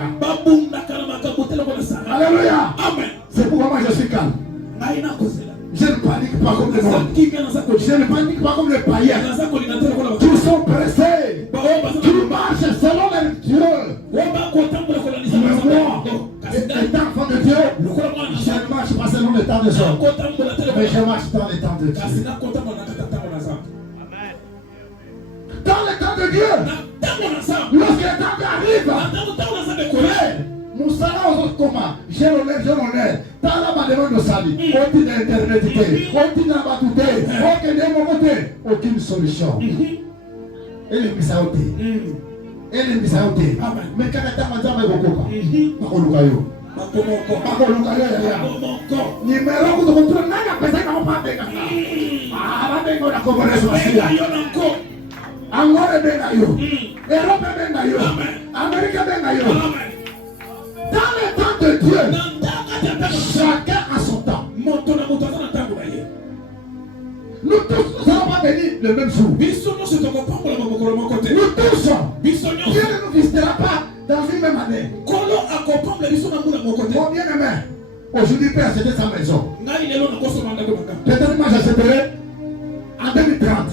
Alléluia. Amen. C'est pourquoi moi je suis calme. Je ne panique pas comme les hommes. Je ne panique pas comme les païens. Qui sont pressés. Qui marchent selon leur Dieu. Mais moi, étant enfant de Dieu, je ne marche pas selon le temps des hommes. Mais je marche dans le temps de Dieu. Dans le temps de Dieu, lorsque le temps arrive, Moussala aux comment j'ai l'honneur. T'as la demande de salut. Aucune internet, aucune abattuté, aucune solution. Et les misaoté. Et les misaoté. Mais quand tu as ma numéro que tu contrôles, n'a pas besoin d'en parler. Ah, la bengo la commodation. Angora bengayo. Europe bengayo. Amérique bengayo. Dans le temps de Dieu, chacun a son temps. Nous tous, nous n'allons pas venir le même jour. Nous tous, Dieu ne nous visitera pas dans une même année. Mon bien-aimé, aujourd'hui, Père, c'était sa maison. Peut-être que moi, j'achèterai en 2030.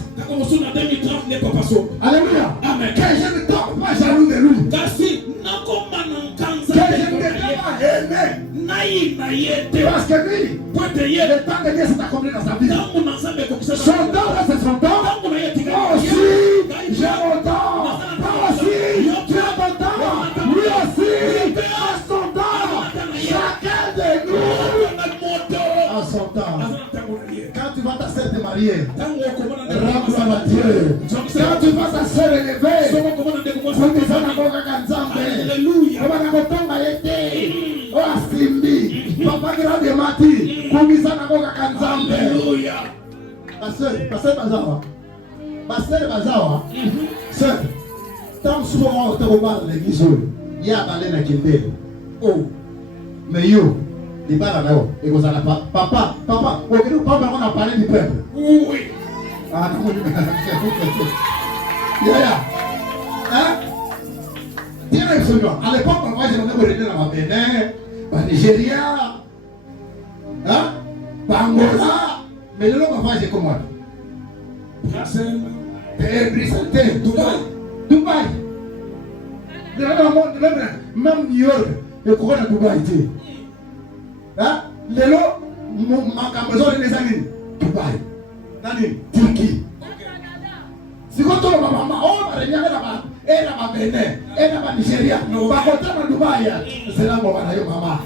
Alléluia. Amen. Que je ne tombe pas jaloux de lui. Que je ne deviens pas aimé. Parce que lui, le temps de Dieu s'est accompli dans sa vie. Son temps reste son temps. Moi aussi, j'ai mon temps. Toi aussi, tu as ton temps. Lui aussi, a son temps. Chacun de nous a son temps. Quand tu vas ta sœur te marier, rends gloire à Dieu. Quand tu vas ta sœur élever, Papa grande mati, kumizana boga kanzambe. Pasteur Bazawa. Pasteur Bazawa. Sœur, tant souvent on te reparle l'église, il y a balé na kindé. Oh, mais yo, il parle là-haut. Et vous allez pas. Papa, on a parlé du peuple. Oui. Ah, non, yeah. Hein? Tiens, absolument. À l'époque, moi, j'ai donné dans ma Bénin, au Nigeria, hein? Angola. Mais le nom, ma j'ai comment? Bruxelles, Dubaï. Même New York, le courant de Dubaï. Hein? Le nom, ma maison de mes amis, Dubaï. Nani? Turquie. Si vous avez maman, oh, elle est là-bas, elle est Bénin, elle est Nigeria, Dubaï, c'est là où on a maman.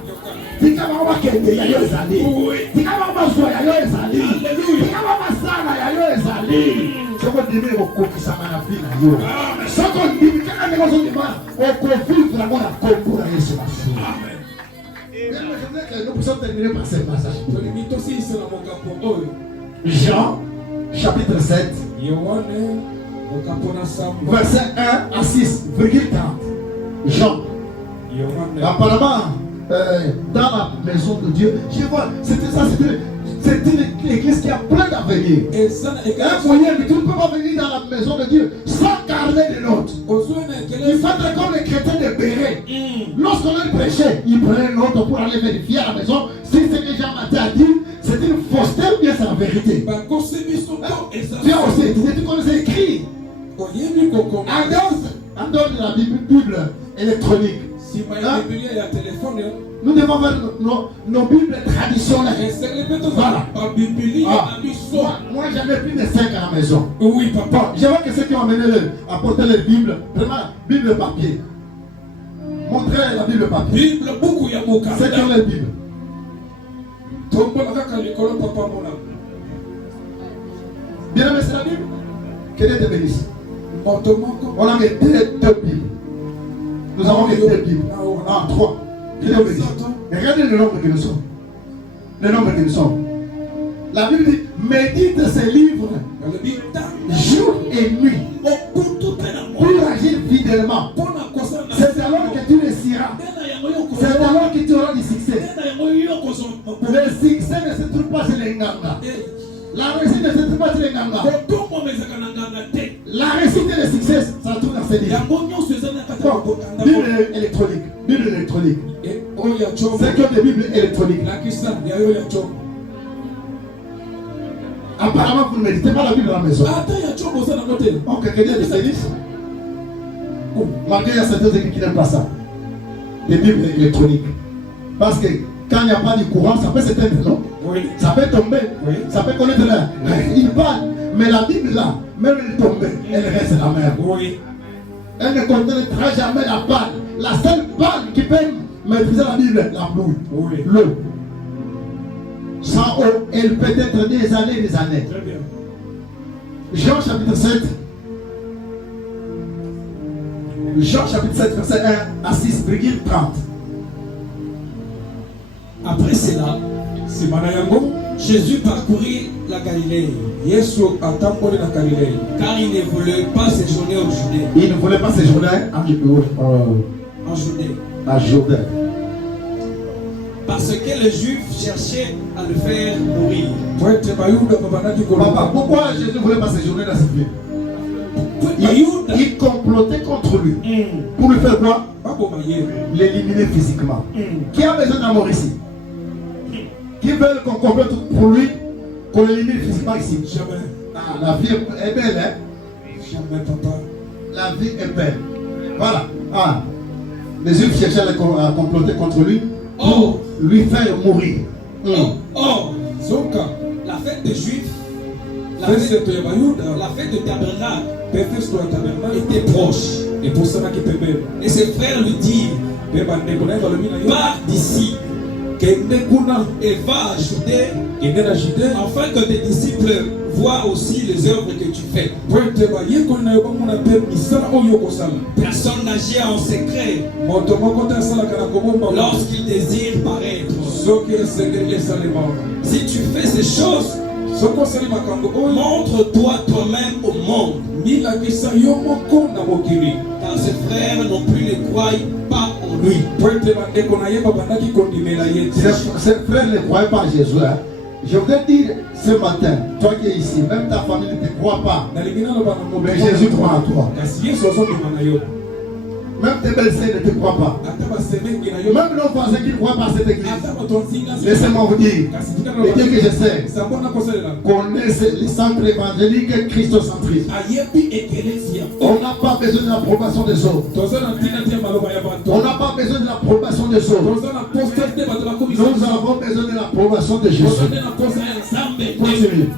Si vous avez Kende, il y a yo ezali. Si vous avez Zoya, il y a yo ezali. Si vous avez Sana, il y a yo ezali. Ce qu'on dit, c'est qu'on ça m'a vie na yo. Ce qu'on dit, c'est qu'on a besoin de moi, on confie vraiment la combo à Jésus. Amen. Nous pouvons terminer par ce passage. Jean, chapitre 7. Verset 1 à 6,30. Jean. Apparemment, dans la maison de Dieu, je vois, c'est une église qui a plein d'avenir. Un moyen, tu ne peux pas venir dans la maison de Dieu sans carnet de notes. Il faudrait comme les chrétiens de Béret. Lorsqu'on a prêché, ils prenaient une note pour aller vérifier à la maison si ce que Jean-Matthieu a dit, c'est une fausseté ou bien c'est la vérité. Tu as aussi, tu connais écrit. En dehors de la Bible électronique. Nous devons faire nos Bibles traditionnelles. Voilà. Moi j'en ai plus de 5 à la maison. Oui, papa. Je vois que ceux qui ont amené apporté les Bibles, vraiment, Bible papier. Montrez la Bible papier. Bible, beaucoup, il y a beaucoup. C'est qui ont les Bibles. Bien aimé, c'est la Bible. Que Dieu te bénisse. On a mis deux Bibles. Nous avons mis 2 Bibles. 3. Que Dieu bénisse. Regardez le nombre que nous sommes. Le nombre que nous sommes. La Bible dit, médite ces livres jour et nuit pour agir fidèlement. C'est alors que tu réussiras. C'est alors que tu auras du succès. Le succès ne se trouve pas chez les Nganga. La réussite ne se trouve pas chez les Nganga. La réussite et le succès, ça se trouve dans ces livres. Bible électronique. Bible électronique. C'est que des Bibles électroniques. Apparemment, vous ne méditez pas la Bible à la maison. Ok, quelqu'un de ces livres. Malgré il y a certains qui n'aiment pas ça. Les Bibles électroniques. Parce que quand il n'y a pas de courant, ça peut s'éteindre, non? Oui. Ça peut tomber. Oui. Ça peut connaître là. Il parle. Mais la Bible là, même elle tombe, elle reste la même. Oui. Elle ne contiendra jamais la balle. La seule balle qui peut maîtriser la Bible, la pluie. Oui. L'eau. Sans eau, elle peut être des années et des années. Très bien. Jean chapitre 7. Jean chapitre 7, verset 1 à 6, 30. Après cela, Jésus parcourit la Galilée. Car il ne voulait pas séjourner au Judée. Il ne voulait pas séjourner en Judée. À Jourdain. Parce que les Juifs cherchaient à le faire mourir. Papa, pourquoi Jésus ne voulait pas séjourner dans cette ville? Il complotait contre lui. Pour lui faire quoi? L'éliminer physiquement. Qui a besoin d'un mort ici? Qui veut qu'on complote pour lui, qu'on l'élimine physiquement ici? Jamais. Ah, la vie est belle, hein? Jamais, papa. La vie est belle. Voilà. Ah. Les Juifs cherchaient à comploter contre lui pour lui faire mourir. La fête des Juifs, la fête de Tabernacle était proche. Et ses frères lui disent, pars d'ici et va à Judée, afin que tes disciples voient aussi les œuvres que tu fais. Personne n'agit en secret lorsqu'il désire paraître. Si tu fais ces choses, montre-toi toi-même au monde. Car ses frères non plus ne croient pas en lui. Ses frères ne croient pas en Jésus. Hein? Je voudrais dire ce matin, toi qui es ici, même ta famille ne te croit pas. Mais Jésus croit en toi. Même tes belles-sœurs ne te croient pas. Même nos voisins qui ne croient pas à cette église. Laissez-moi vous dire, le Dieu que je sais, connaissent les centres évangéliques christocentristes. On n'a pas besoin de l'approbation des autres. On n'a pas besoin de l'approbation des autres. Nous avons besoin de l'approbation de Jésus. Continue.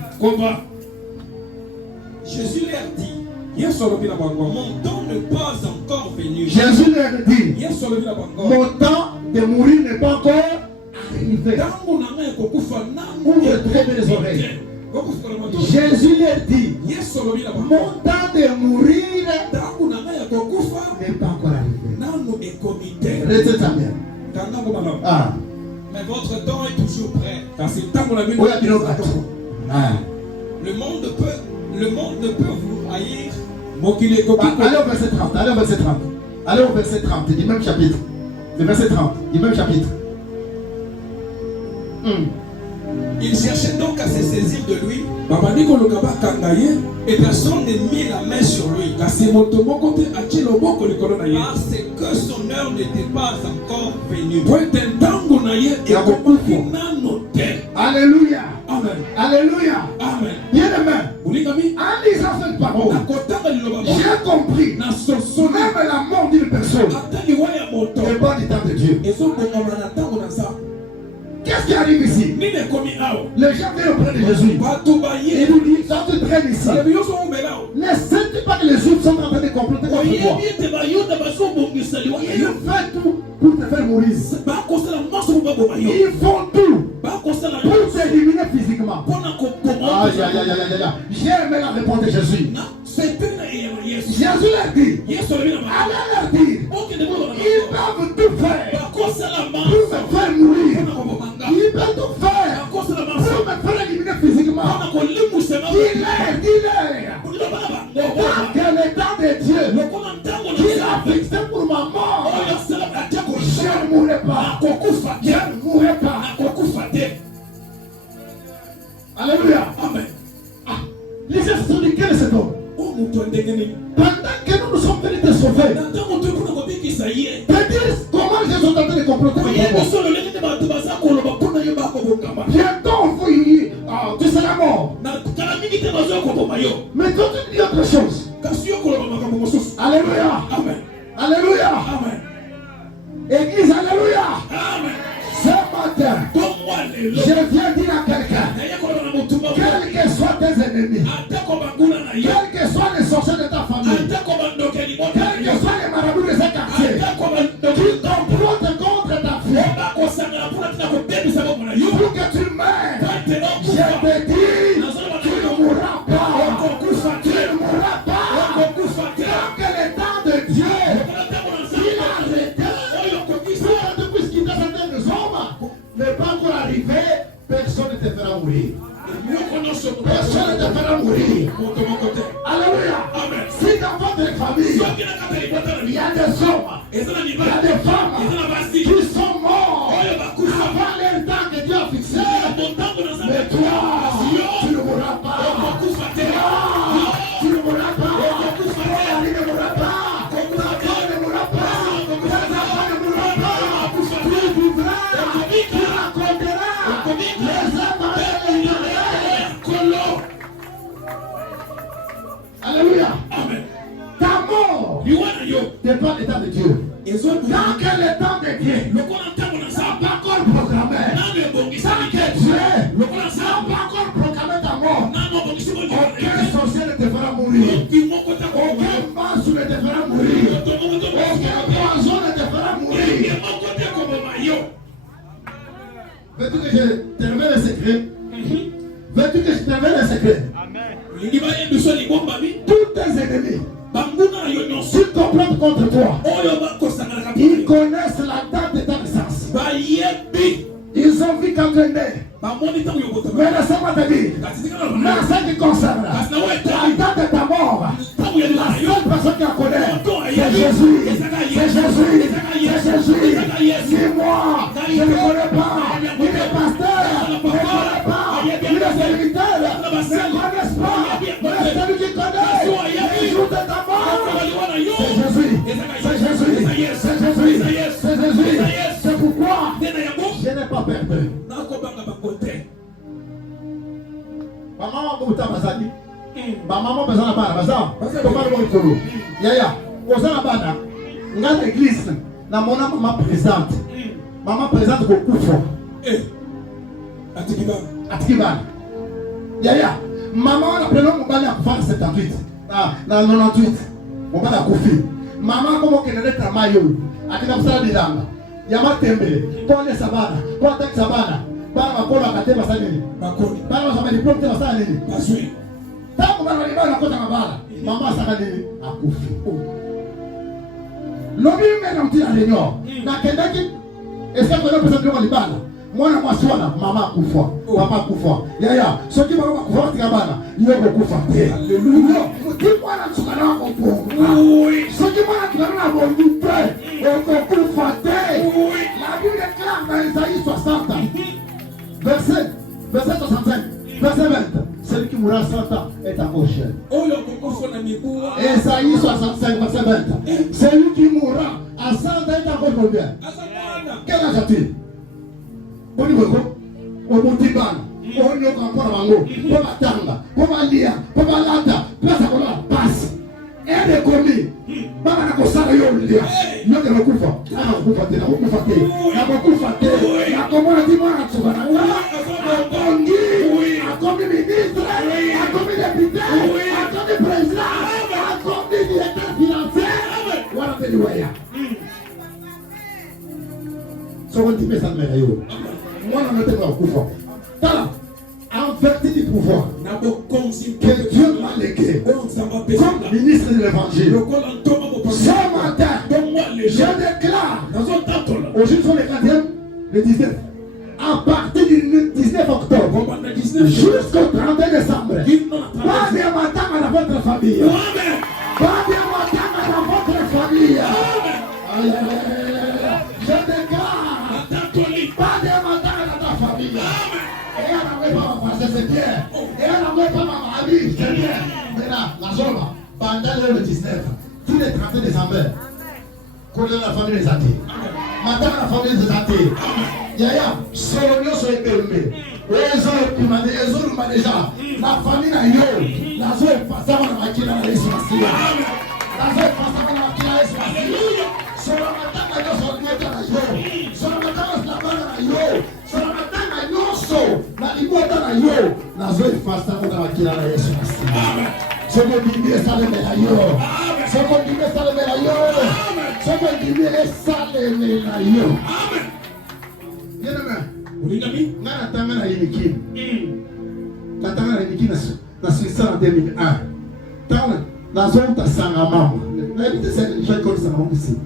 Jésus leur dit, mon temps n'est pas encore venu. Jésus leur dit, mon temps de mourir n'est pas encore arrivé. Ouvre très bien les oreilles. Jésus leur dit, mon temps de mourir n'est pas encore arrivé. Restez ta bien. Ah. Mais votre temps est toujours prêt. Le monde peut vous haïr. Allez au verset 30. Allez au verset 30. Allez au verset 30 du même chapitre. Le verset 30 du même chapitre. Il cherchait donc à se saisir de lui. Et personne ne mit la main sur lui. Parce que son heure n'était pas encore venue. Alléluia. Amen. Alléluia. Amen. Bien aimé. En lisant cette parole, j'ai compris. Même la mort d'une personne n'est pas du temps de Dieu. Qu'est-ce qui arrive ici? Les gens viennent auprès de Jésus. Et nous disent, ça te traîne ici. Ne sais-tu pas que les autres sont en train de comploter contre toi? Ils font tout pour te faire mourir. Ils font tout pour t'éliminer physiquement. Aïe, aïe, aïe, aïe, aïe. J'ai aimé la réponse de Jésus. Jésus l'a dit. Allez leur dire. Ils peuvent tout faire pour me faire mourir. Ils peuvent tout faire pour me faire éliminer physiquement. pas. Akokufa Je te. ne mourrai pas. Akokufa te. Alléluia. Amen. Les esprits de quel est cet homme? Oh mon Dieu, ndengeni. Pendant que nous sommes venus te sauver, Nanda mon Dieu, kuna kobiki saye. c'est-à-dire comment les gens sont en train de comploter Oye, contre moi. biso le lengeni ba tubasa ko lo ba kuna yo ba ko bongama. Bientôt, tu seras mort. Na kala mingi te bazo ko boma yo. Mais toi, tu dis autre chose. Kasi yo ko lo ba makambo mosusu. Alléluia. Amen. Alléluia. Amen. Église, alléluia. Amen. Ce matin, Comme moi le je viens dire à quelqu'un, na yako na mutumba. quels que soient tes ennemis, Atako banguna na yo. quels que soient les sorciers de ta famille, Atako bandokeli mota. quels que soient les marabouts de ce quartier, Atako qui bandokeli. complotent contre ta vie, Oba ko sangala puna tina ko bebi sa bomo na yo. pour que tu meurs, Tante no je kufa. te dis, tu ne mourras pas. Okokufa Tu te. ne mourras pas. Okokufa te. Tant que le temps de Dieu, il a arrêté. Depuis ce qui t'a fait des hommes, n'est pas encore arrivé, personne ne te fera mourir. Personne ne te fera mourir. Alléluia. Amen. Si dans votre famille, il y a des hommes, il y a des femmes qui sont morts avant le temps que Dieu a fixé, mais toi, tu ne mourras pas. Tu ne mourras pas. Toi, Ali ne mourra pas. Ta femme ne mourra pas. Tes enfants ne mourront pas. Tu vivras. Tu raconteras les âmes de l'éternel. Alléluia. Amen. Ta mort n'est pas l'état de Dieu. Tant que l'état de Dieu n'a pas encore programmé, tant que Dieu n'a pas encore proclamé ta mort, aucun sorcier ne te fera mourir. Aucun masque ne te fera mourir. Aucun poison ne te fera mourir. Veux-tu que je te révèle le secret? Veux-tu que je te révèle le secret? Tous tes ennemis, s'ils complètent contre toi, ils connaissent la date de ta naissance. Ils ont vu quand tu es né. Mais laisse-moi te dire, mais en ce qui concerne la date de ta mort, la seule personne qui la connaît, c'est Jésus. C'est Jésus. C'est Jésus. Dis-moi, je ne connais pas. Il est pasteur, je ne connais pas. Il est serviteur, je ne connais pas. Mais celui qui connaît, les jours de ta mort, c'est Jésus. C'est Jésus. C'est Jésus. C'est Jésus. C'est pourquoi je n'ai pas perdu. Maman Mouta Bazali. Maman Bazana Bana Bazan. Comment le monde Yaya. Ozana Bana. Dans l'église, na mona maman présente. Maman présente beaucoup de fois. Atikibana. Yaya. Maman la prénom Mobali a fait 78. Ah, na 98. Mobali a Kofi. Maman comment qu'elle est à Mayo. Atika Msala Dilanga. Yama Tembele. Pour les Sabana. Pour attaquer Sabana. Bana makolo akate basali nini? Makolo. Bana basama diplôme te basali nini? Pasui. Tangu bana walibana kota mabala. Mama saka nini? Akufi. Lobi mena mtina lenyo. Na kendaki eska kwa pesa ndio walibana. Mwana mwaswana mama akufa. Papa akufa. Yaya, soki bana akufa tika bana. Yoko kufa. Haleluya. Soki bana tsukana wako bongo. Soki bana tsukana wako bongo. Yoko kufa te. La Bible déclare dans Isaïe 60. Verset 65, verset 20. Celui qui mourra 100 ans est à prochaine. Isaïe 65, verset 20. Celui qui mourra à 100 ans est encore combien? Quel âge a-t-il? On y va quoi? On monte ban. On y va encore à Mango. On va tanga. On va lire. On va lata. Place à la passe. Et les commis. Baba na kosala yo lia. Yo de kufa. Ah kufa tena, kufa tena. Na kufa tena. Na komona di mwana tsubana. Akongi. Akomi ministre. Akomi député. Akomi président. Akomi directeur financier. Wala teni waya. So on pesa mbele yo. Mwana na tena kufa. Tala. En vertu du pouvoir que Dieu m'a légué comme ministre de l'évangile. Ce matin, je déclare au jour sur le 4e, le 19, à partir du 19 octobre jusqu'au 31 décembre, pas de matin à votre famille. Pas de matin à votre famille. Je déclare Bandale le 19. Tous les 31 décembre. Qu'on est la famille des athées. Madame la famille des athées. Yaya, Solomon sur les PMB. Les autres, déjà. La famille n'a eu. La zone est passée à la maquille à la Esmastia. La zone est passée à la maquille à la Esmastia. Solomon n'a pas sur le matin à yo. Solomon n'a pas à yo. Solomon n'a pas à yo. La libote à yo. La zone est passée à la maquille à la Esmastia. C'est mon dîner, ça le met à yo. C'est mon dîner, ça le met à yo. C'est mon dîner, ça le met à yo. Bien aimé. Ulinami? Nga natanga na yimikini. Natanga na yimikini na Suisse en 2001. Tant la zone de Sangamama. La vie de cette jeune comme Sangamama ici.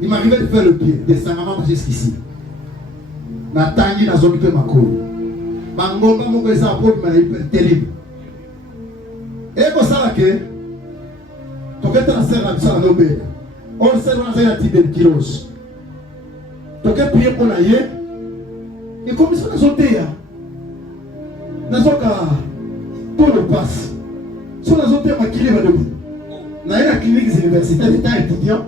Il m'arrivait de faire le pied de Sangamama jusqu'ici. Natangi na zone de Makoro. Mangomba mongo eza apôtre mais il terrible. Et comme ça que toketa na serre na ça na obé. On sait on a fait la tuberculose. Toke prier pour la yé. Et comme ça, nous sommes là. Nous sommes pour le passe. Si nous sommes là, nous avons la clinique universitaire d'état étudiant.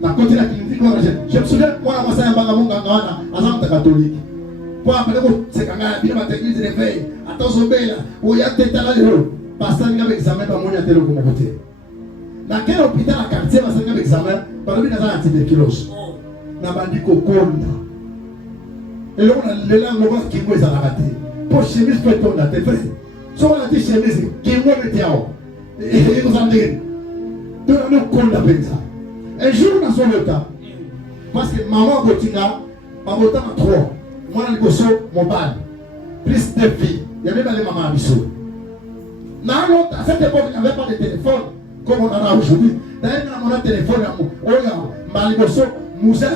Nous avons la clinique. Je me souviens, moi, je suis un catholique. Pour après, c'est quand même la technique de réveil. Attention, il y a des talents. Parce qu'il y a un examen dans mon hôtel. Dans quel hôpital à quartier, il y a un examen. Par exemple, il y a un tuberculose. Nous avons dit qu'on compte. Et là, on a les langues qui vont être raté. Pour chemise, peut être la tête. Si on a dit chemise, qui vont être là. Et nous en disons. Nous avons compte avec ça. Un jour, on a son temps. Parce que maman Botinga, maman Botinga 3. Moi, je suis mon bal. Plus de filles. Il y avait même les mamans à Bissot. À cette époque, il n'y avait pas de téléphone comme on en a aujourd'hui. D'ailleurs, on a un téléphone. On a un téléphone. Moussa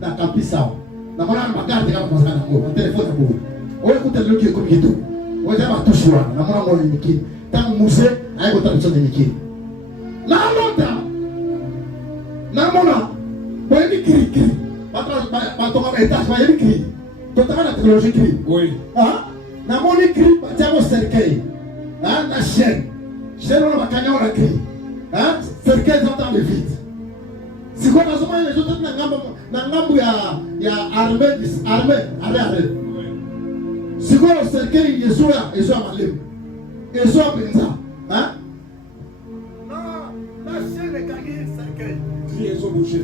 na campisa. Na mwana magari kama kwa sana kwa telefoni hapo. Wewe kuteleki kwa kitu. Wewe jamaa tushwa na mwana mwana nyingine. Tangu Moussa haiko tarisha nyingine. Na monta. Na mwana. Wewe ni kiri. Bato kama etage wewe ni kiri. Totaka na teknolojia kiri. Oui. Ah? Na mwana kiri batako serikali. Ah na chaîne. Chaîne on va kanya on a kiri. Ah? Serikali dans le vide. Si quoi dans ce moment les autres na ngambo ya armée si quoi le cercle Yesu malem Yesu penza hein non la chaîne est gagnée cercle Si Yesu bouché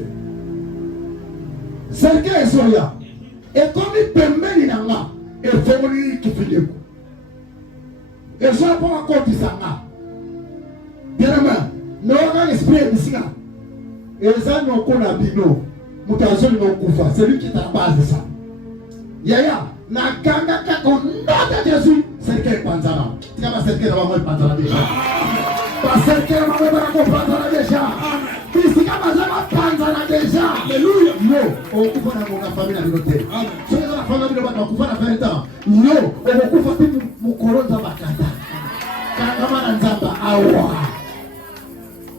cercle Yesu ya et comme il permet nanga et famille qui fait le Yesu pas encore disanga bien maman non on esprit bisinga. Et ça, nous avons bino. C'est lui qui est à la base de ça. Yaya, Nakanga Kako, notre Jésus, c'est quel panzana. Tu vas faire quel panzana déjà. Parce que quel panzana déjà. Puis si tu vas panzana déjà. Alléluia. Non, on coupe la famille à l'hôtel. Si la famille à l'hôtel, on coupe la 20 ans. Non, on coupe mon couronne dans ma cata. Kangamana Nzamba, awa.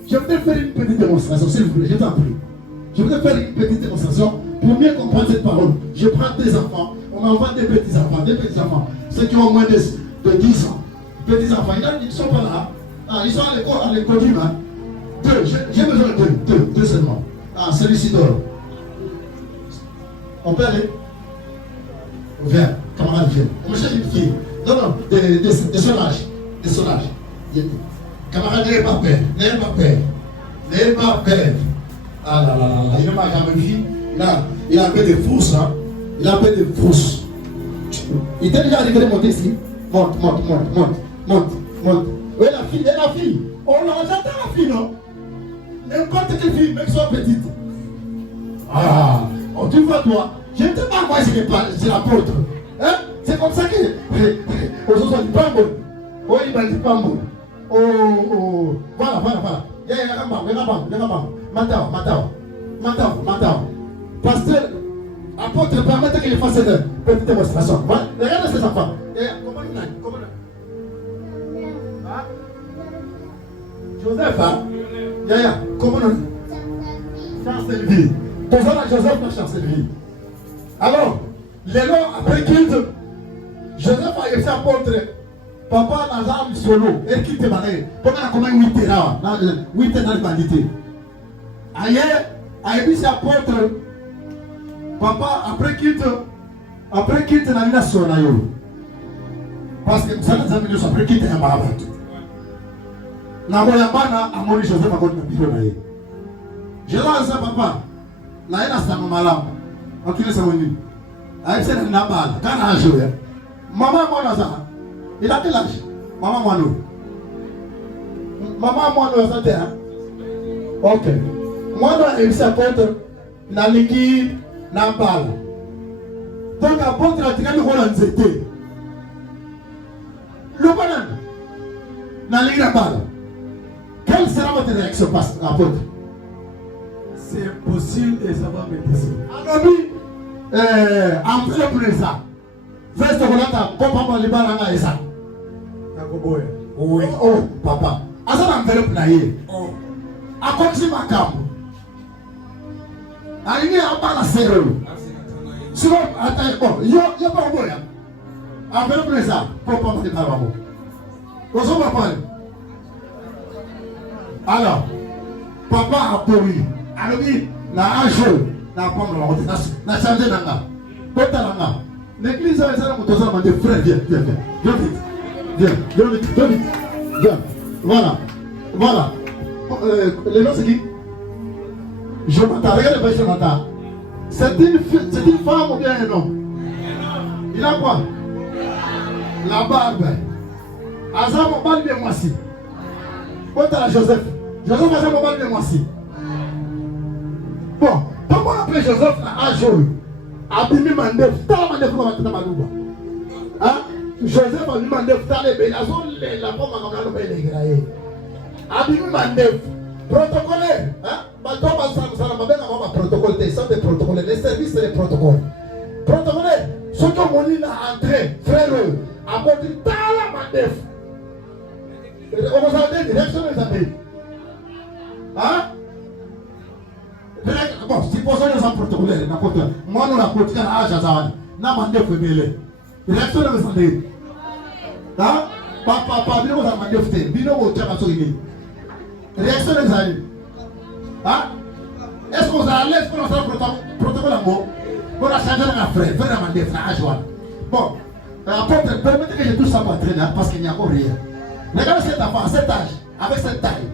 Je vais faire une petite démonstration, s'il vous plaît, je t'en prie. Je vais faire une petite démonstration pour mieux comprendre cette parole. Je prends des enfants, on m'envoie des petits-enfants, ceux qui ont moins de 10 ans. Petits-enfants, ils ne sont pas là. Ah, ils sont à l'école humaine. Deux, j'ai besoin de deux seulement. Ah, celui-ci dort. On peut aller? Viens, camarade, viens. On me cherche une fille. Non, de son âge. De son âge. Camarade, n'ayez pas peur, n'ayez pas peur. Ah là là là, il a ma camérie, il a un peu de frousse, hein. Il a un peu de frousse. Il t'est déjà arrivé de monter ici? Monte. Oui, la fille. On j'attends la fille, non? N'importe quelle fille, même si elle est petite. Ah, oh, tu vois toi, je ne sais pas moi c'est l'apôtre. Hein? C'est comme ça que, aux autres, du pambo. Oui, il va du pambo. Oh, voilà. Matao. Pasteur, apôtre, permettez qu'il fasse une petite démonstration. Voilà. Regardez ces enfants. Comment il a? Joseph, hein? Yaya, comment on Chancelier. Pour ça, Joseph n'a Chancelier. Alors, les noms après culte, Joseph a été apôtre. Papa n'a jamais solo. Et qui te marie. Pendant combien 8 heures. 8 heures dans le bandité. Ailleurs, ailleurs, c'est apôtre. Papa, après quitte na mina sona yo. Parce que ça nous a mis après quitte ya baba. Na moya bana amoni Joseph akoti na biro na ye. Je lance papa. Na ina sama malama. Akile sa woni. Aïe c'est na bala. Kana ajo ya. Maman mwana ça. Il a quel âge? Maman mwano. Maman mwano ça t'es. OK. Mwano il s'apporte na liki na bala. Donc apôtre a tiré le rôle en zété. Le banane. Na liki na bala. Quelle sera votre réaction, apôtre? C'est impossible et ça va me décider. Alors, enveloppe les ça. Veste volata, papa libana nga esa. Nakoboya. Oui. Oh, papa. Asa enveloppe na ye. Oh. Akoksi makambo. Alingi abala sero. Sinon, attends, oh, yo pas boya. Enveloppe les ça, papa libana mo. Oso papa. Alors, papa a pourri. Alors, na ajo, na pomme la route, na changé nanga. Kota nanga. L'église a essayé de monter ça, de frère, viens vite. Voilà. Le nom c'est qui? Jonathan, regardez pas Jonathan. C'est une femme ou bien un homme? Il a quoi? La barbe. Azam, on parle bien moi si. Kota la Joseph. Joseph a jamais parlé de moi si. Bon, comment on appelle Joseph à jour? Abimi Mandef, t'as Mandef pour maintenant Malouba. Hein? Joseph Abimi Mandef, t'as les belles, la pomme à Gamano Bénégraé. Abimi Mandef, protocolaire. Hein? Bateau Bassam, ma belle maman protocole, des centres de protocole, les services des protocoles. Protocolaire, ce que mon lit a entré, frère, à côté de la Mandef. On va dire direction des amis. Hein? Bon, si vous avez un protocole, moi, nous avons un âge à ça. Nous avons un féminin. Direction des amis. Hein? Papa, nous avons un féminin. Nous avons un féminin. Direction des amis. Hein? Est-ce que vous avez l'aise pour faire un protocole en mots? Pour la changer un frère, faire un mandef, un joie. Bon, l'apôtre, permettez que je touche ça pour entraîner parce qu'il n'y a pas rien. Regardez cet enfant, à cet âge, avec cette taille.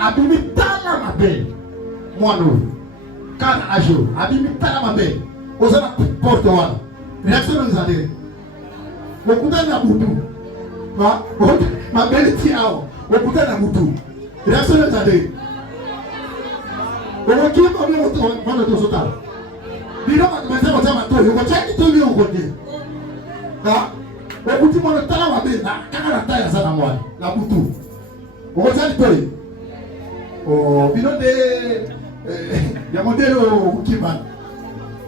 Abimi tala mabe. Moi non. Kan ajo. Abimi tala mabe. Osana porte wana. Réaction des années. Okuta na mutu. Ma belle tiao. Okuta na mutu. Réaction des années. Oki ma bi mutu wana to sota. Biro ma mese mo chama to. Yo chaki to mi okoje. Ha? Okuti mo tala mabe na kana taya sana mwana. Na mutu. Okosani to. Oh, bino de il y a modèle au Kiman.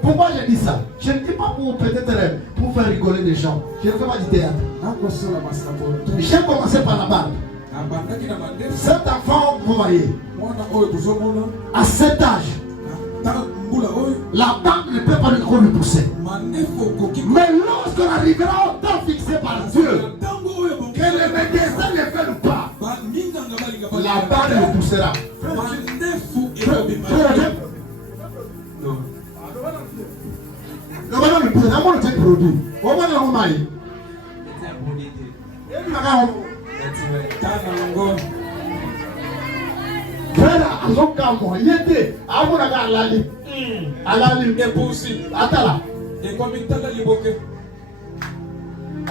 Pourquoi j'ai dit ça? Je ne dis pas pour peut-être pour faire rigoler les gens. Je ne fais pas du théâtre. J'ai commencé par la barbe. Cet enfant, vous voyez, à cet âge, la barbe ne peut pas le pousser. Mais lorsqu'on arrivera au temps fixé par Dieu, que le médecin ne fait pas, la barbe le poussera.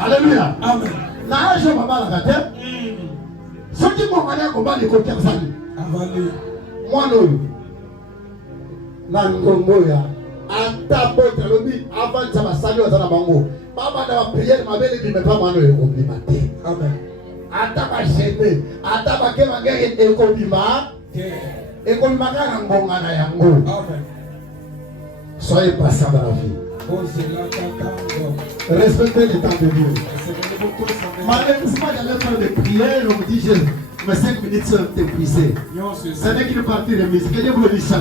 Alléluia. Amen. La je m'abala la tête. Ce qui m'a malé combat les côtés ça. Moi non. Nangomoya. Ata bote lobi avant ça va saluer ça na bango. Papa na prière ma belle bi me pas mano e complimenté. Amen. Ata ba chene, ata ba ke magere e kompliment. E kompliment na ngonga na yango. Amen. Soyez patient dans la vie. Respectez les temps de Dieu. Malheureusement, j'allais faire des prières, on me dit, mes 5 minutes sont épuisées. C'est dès qu'il est parti de musique. Que Dieu vous le dise ça,